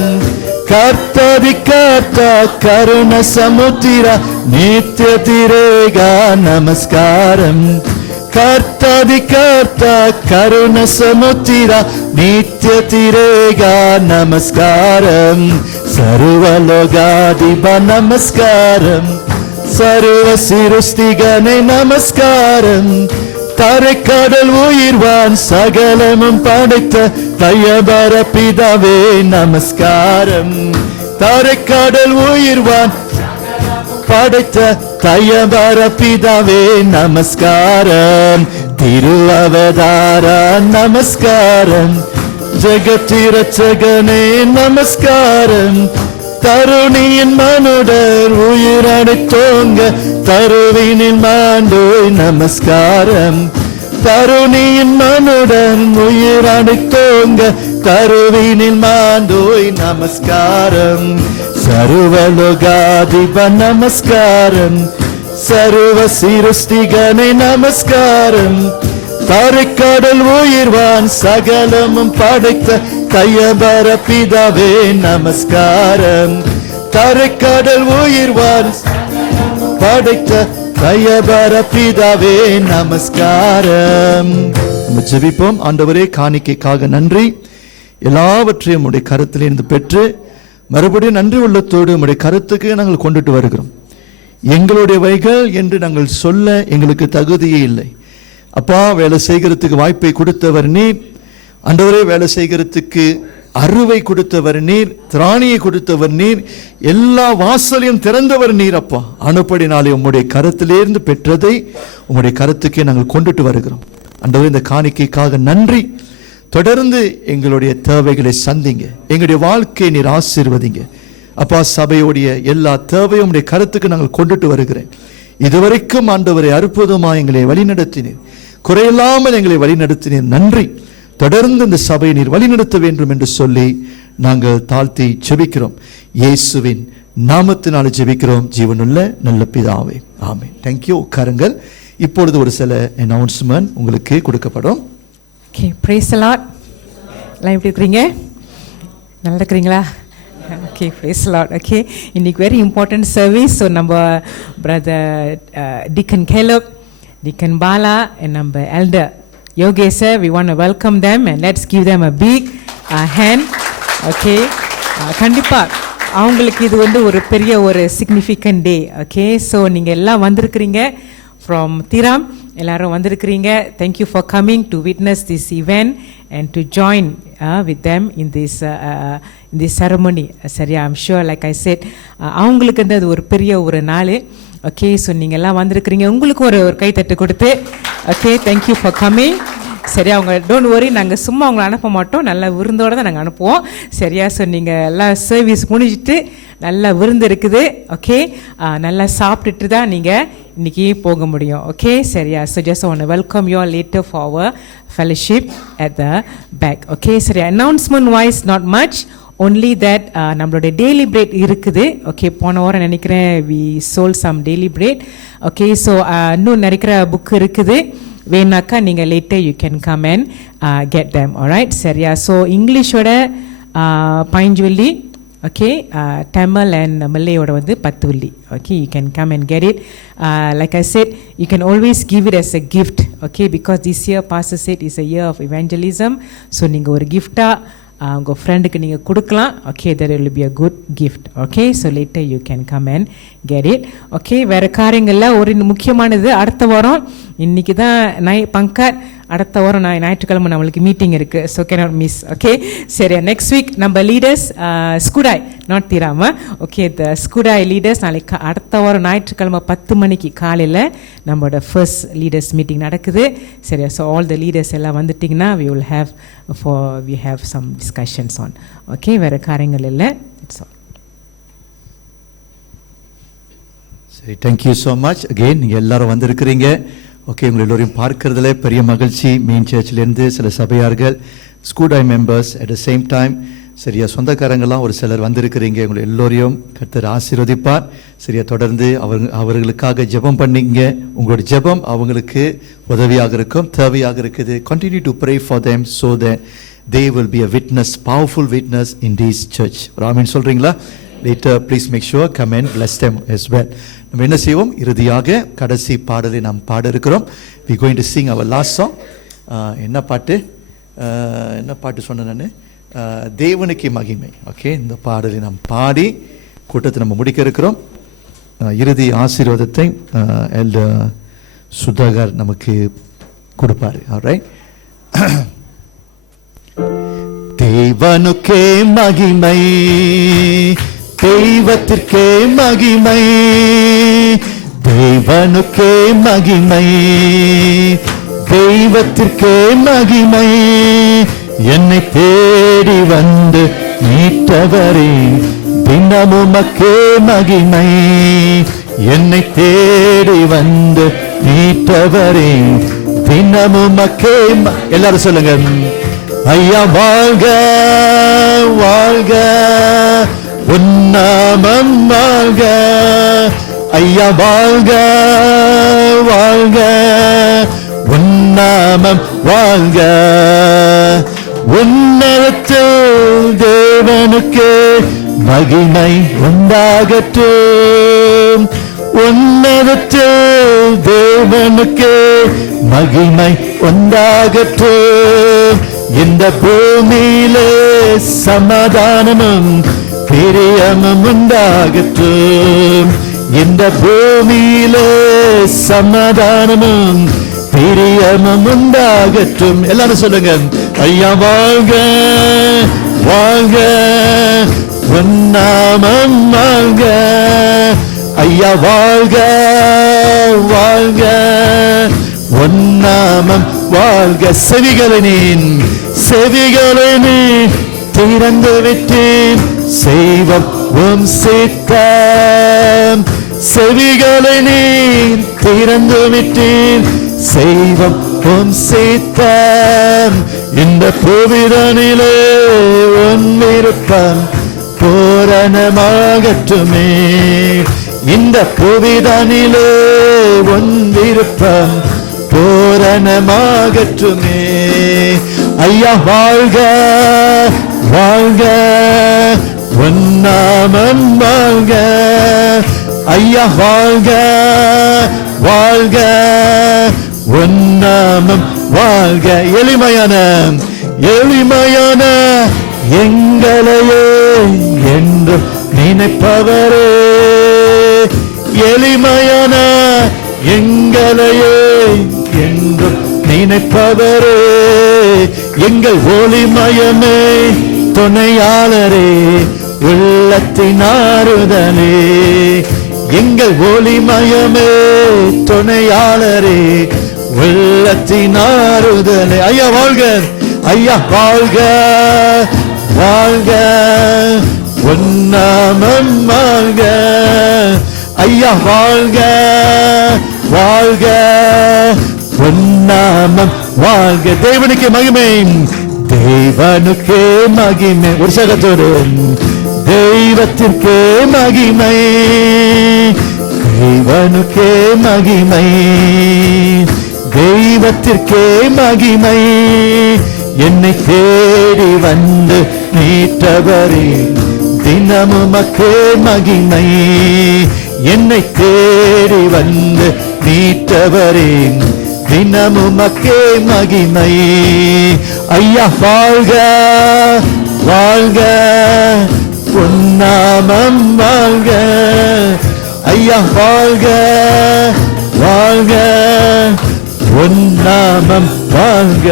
கர்த்ததி கர்த்தா கருண சமுத்திர நித்திய திரேகா நமஸ்காரம், கர்த்ததி கர்த்தா கருண சமுத்திர நித்திய திரேகா நமஸ்காரம், சர்வலோகாதிப நமஸ்காரம், சர்வ சிருஷ்டிகனே நமஸ்காரம், தரைக்கடல் உயிர்வான் சகலமும் படைத்த தையபர பிதாவே நமஸ்காரம், தரைக்கடல் உயிர்வான் படைத்த தையபர பிதாவே நமஸ்காரம், திருஅவதாரா நமஸ்காரம், ஜெகத்திரட்சகனே நமஸ்காரம், தருணியின் மனுடர் உயிரடை தோங்க தருவினில் மாண்டோய் நமஸ்காரம், தருணியின் மனுடன் உயிரடை தோங்க தருவினில் மாண்டோய் நமஸ்காரம், சர்வலோகாதிப நமஸ்காரம், சர்வ சிருஷ்டிகனே நமஸ்காரம், தரைக்கடல் உயிர்வான் சகலமும் படைத்த தையபர பிதாவே நமஸ்காரம், தரைக்கடல் உயிர்வான் படைத்த தையபர பிதாவே நமஸ்காரம். நம்ம ஜெபிப்போம். ஆண்டவரே, காணிக்கைக்காக நன்றி. எல்லாவற்றையும் உடைய கருத்திலிருந்து பெற்று மறுபடியும் நன்றி உள்ளத்தோடு உடைய கருத்துக்கு நாங்கள் கொண்டுட்டு வருகிறோம். எங்களுடைய வைகள் என்று நாங்கள் சொல்ல எங்களுக்கு தகுதியே இல்லை. அப்பா, வேலை செய்கிறதுக்கு வாய்ப்பை கொடுத்தவர் நீர். ஆண்டவரே, வேலை செய்கிறதுக்கு அருவை கொடுத்தவர் நீர், திராணியை கொடுத்தவர் நீர், எல்லா வாசலையும் திறந்தவர் நீர். அப்பா, அனுப்படினாலே உம்முடைய கருத்திலிருந்து பெற்றதை உம்முடைய கருத்துக்கே நாங்கள் கொண்டுட்டு வருகிறோம். ஆண்டவரே, இந்த காணிக்கைக்காக நன்றி. தொடர்ந்து எங்களுடைய தேவைகளை சந்திங்க, எங்களுடைய வாழ்க்கையை நீர் ஆசீர்வதிங்க. அப்பா, சபையுடைய எல்லா தேவையும் உடைய கருத்துக்கு நாங்கள் கொண்டுட்டு வருகிறேன். இதுவரைக்கும் ஆண்டவரை அற்புதமாக எங்களை வழிநடத்தினீர், குறையில்லாமல் எங்களை வழிநடத்தினீர். நன்றி. தொடர்ந்து இந்த சபையை நீர் வழிநடத்த வேண்டும் என்று சொல்லி நாங்கள் தாழ்த்தி ஜெபிக்கிறோம். இயேசுவின் நாமத்தினால ஜெபிக்கிறோம் ஜீவனுள்ள நல்ல பிதாவே, ஆமென். தேங்க்யூ. உட்காருங்கள். இப்பொழுது ஒரு சில அனௌன்ஸ்மெண்ட் உங்களுக்கு கொடுக்கப்படும். Okay, praise the Lord. எல்லாம் எப்படி இருக்கிறீங்க? நல்லா இருக்கிறீங்களா? Okay, praise the Lord. Okay, இன்னைக்கு very important service. So நம்ம brother Deacon Caleb, Deacon Bala and நம்ம elder Yogesh sir, we want to welcome them and let's give them a big hand. Okay, கண்டிப்பா அவங்களுக்கு இது வந்து ஒரு பெரிய ஒரு significant day. Okay, so நீங்க எல்லாம் வந்திருக்கிறீங்க from Thiram, எல்லாரும் வந்திருக்கிறீங்க. Thank you for coming to witness this event and to join with them in this ceremony. சரியா, I'm sure like I said அவங்களுக்கு வந்து அது ஒரு பெரிய ஒரு நாள். ஓகே, ஸோ நீங்கள் எல்லாம் வந்திருக்கிறீங்க. உங்களுக்கு ஒரு கைத்தட்டு கொடுத்து ஓகே, தேங்க்யூ ஃபார் கம்மிங். சரியா, அவங்க டோன்ட் வரி, நாங்கள் சும்மா அவங்கள அனுப்ப மாட்டோம், நல்ல விருந்தோடு தான் நாங்கள் அனுப்புவோம். சரியா, ஸோ நீங்கள் எல்லாம் சர்வீஸ் முடிஞ்சிட்டு நல்லா விருந்து இருக்குது. ஓகே, நல்லா சாப்பிட்டுட்டு தான் நீங்கள் இன்றைக்கி போக முடியும். ஓகே, சரியா. So just one welcome you all later for our fellowship at the back. Okay, சரியா. Announcement wise not much, only that நம்மளோட டெய்லி பிரேட் இருக்குது. ஓகே, போன வாரம் நினைக்கிறேன் we sold some daily bread. Okay, so இன்னும் நிறைக்கிற book இருக்குது, வேணாக்கா நீங்கள் later you can come and get them. Alright, சரியா. ஸோ இங்கிலீஷோட 5 வெள்ளி, ஓகே, தமிழ் அண்ட் மல்லையோட வந்து 10 வெள்ளி. Okay, you can come and get it. Like I set, you can always give it as a gift. Okay, because this year pastor said is a year of evangelism. So நீங்கள் ஒரு கிஃப்டாக உங்கள் ஃப்ரெண்டுக்கு நீங்கள் கொடுக்கலாம். Okay, that will be a good gift. Okay, so later you can come and get it. Okay, வேறு காரியங்களில் ஒரு முக்கியமானது, அடுத்த வாரம் இன்றைக்கி தான் பங்கட், அடுத்த வாரம் ஞாயிற்றுக்கிழமை நம்மளுக்கு மீட்டிங் இருக்குது. So cannot miss. ஓகே, சரி. நெக்ஸ்ட் வீக் நம்ம லீடர்ஸ் ஸ்கூடாய், நாட் தீராம. ஓகே, த ஸ்கூடாய் லீடர்ஸ் நாளைக்கு அடுத்த வாரம் ஞாயிற்றுக்கிழமை 10 மணிக்கு காலையில் நம்மளோட ஃபர்ஸ்ட் லீடர்ஸ் மீட்டிங் நடக்குது. சரியா, ஸோ ஆல் த லீடர்ஸ் எல்லாம் வந்துட்டிங்கன்னா we have some discussions on. Okay, வேறு காரியங்கள் இல்லை. It's all. சரி, தேங்க்யூ ஸோ மச். அகெயின் நீங்கள் எல்லாரும் வந்திருக்கிறீங்க. ஓகே, உங்களை எல்லோரையும் பார்க்கறதுல பெரிய மகிழ்ச்சி. மெயின் சர்ச்சிலேருந்து சில சபையார்கள், Skudai members at the same time. சரியா, சொந்தக்காரங்கள்லாம் ஒரு சிலர் வந்திருக்கிறீங்க. உங்களை எல்லோரையும் கர்த்தர் ஆசீர்வதிப்பார். சரியா, தொடர்ந்து அவர்களுக்காக ஜெபம் பண்ணிங்க. உங்களோட ஜெபம் அவங்களுக்கு உதவியாக இருக்கும், தேவையாக இருக்குது. Continue to pray for them so that they will be a witness, powerful witness in this church. ஆமென் சொல்றீங்களா? Later please make sure come and bless them as well. நம்ம என்ன செய்வோம், இறுதியாக கடைசி பாடலை நாம் பாட இருக்கிறோம். we going to sing our last song. என்ன பாட்டு சொன்னேன் நான், தேவனுக்கு மகிமை. ஓகே, இந்த பாடலை நாம் பாடி கூட்டத்தை நம்ம முடிக்க இருக்கிறோம். இறுதி ஆசீர்வாதத்தை எல்டர் சுதாகர் நமக்கு கொடுப்பாரு. ஆல்ரைட். தேவனுக்கே மகிமை, தெய்வத்திற்கே மகிமை, தேவனுக்கே மகிமை, தெய்வத்திற்கே மகிமை, என்னை தேடி வந்து மீட்டவரே தினமும் மக்கே மகிமை, என்னை தேடி வந்து மீட்டவரே தினமும் மக்கே. எல்லாரும் சொல்லுங்க, ஐயா வாழ்க வாழ்க உன்னாமம் வாழ்க, ஐயா வாழ்க வாழ்க உன்னாமம் வாழ்க, உன்னதத்தில் தேவனுக்கு மகிமை உண்டாகட்டும், உன்னதத்தில் தேவனுக்கு மகிமை உண்டாகட்டும், இந்த பூமியிலே சமாதானமும் பிரியமும் உண்டாகட்டும், இந்த பூமியிலே சமாதானமும் பிரியமும் உண்டாகட்டும். எல்லாரும் சொல்லுங்க, ஐயா வாழ்க வாழ்க உன்னாமம் வாழ்க, ஐயா வாழ்க வாழ்க உன்னாமம் வாழ்க. செவிகளை நீ திறந்து விட்டேன், செய்வம் உம் சித்தம், செவிகளை நீ திறந்து விட்டேன், செய்வம் உம் சித்தம், இந்த புவிதனிலே உன் விருப்பம் பூரணமாகட்டுமே. இந்த புவிதனிலே உன் விருப்பம் பூரணமாகட்டுமே. ஐயா வாழ்க வாழ்க உன் நாமம் வாழ்க. ஐயா வாழ்க வாழ்க உன் நாமம் வாழ்க. எளிமையான எளிமையான எங்களையே என்று நினைப்பவரே, எளிமையான எங்களையே என்று நினைப்பவரே, எங்கள் ஒளிமயமே துணையாளரே, உள்ளத்தின் ஆறுதலே, எங்கள் ஒளிமயமே துணையாளரே, உள்ளத்தின் ஆறுதலே. ஐயா வாழ்க ஐயா வாழ்க வாழ்க உன் நாமம் வாழ்க. ஐயா வாழ்க வாழ்க உன் நாமம் வாழ்க. தேவனுக்கு மகிமை தேவனுக்கே மகிமை. ஒரு சகத்தோடு தெய்வத்திற்கே மகிமை, தேவனுக்கே மகிமை, தெய்வத்திற்கே மகிமை. என்னை தேடி வந்து மீட்டவரே தினமுமக்கே மகிமை. என்னை தேடி வந்து மீட்டவரே தினமுமக்கே மகிமை. ஐயா வாழ்க வாழ்க உன் நாமம் வாழ்க. ஐயா வாழ்க வாழ்க உன் நாமம் வாழ்க.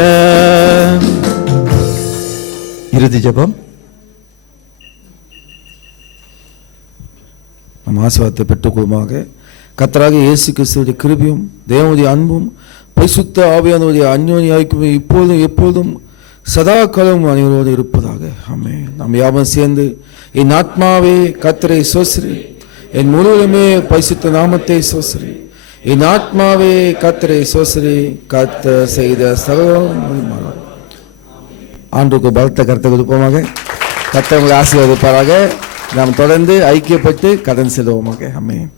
இறுதி ஜெபம். நம் ஆசீர்வாதத்தை பெற்றுக்கொள்ளுமாக. கர்த்தராகிய இயேசு கிறிஸ்துவின் கிருபையும் தேவனுடைய அன்பும் பரிசுத்த ஆவியானவருடைய அந்யோன்ய ஐக்கியமும் இப்பொழுதும் எப்பொழுதும் சதா காலமும் அனைவரோடு இருப்பதாக. ஆமென். நாம் யாவரும் சேர்ந்து என் ஆத்மாவே கர்த்தரை ஸ்தோத்திரி, என் முழுவதுமே பரிசுத்த நாமத்தை ஸ்தோத்திரி, என் ஆத்மாவே கர்த்தரை ஸ்தோத்திரி, கர்த்தர் செய்த சகலம். ஆண்டுக்கு பலத்த கருத்தை கொடுப்போமாக. கர்த்தர் உங்களை ஆசீர்வதிப்பாராக. நாம் தொடர்ந்து ஐக்கியப்பட்டு கடன் செல்வோமாக. ஆமென்.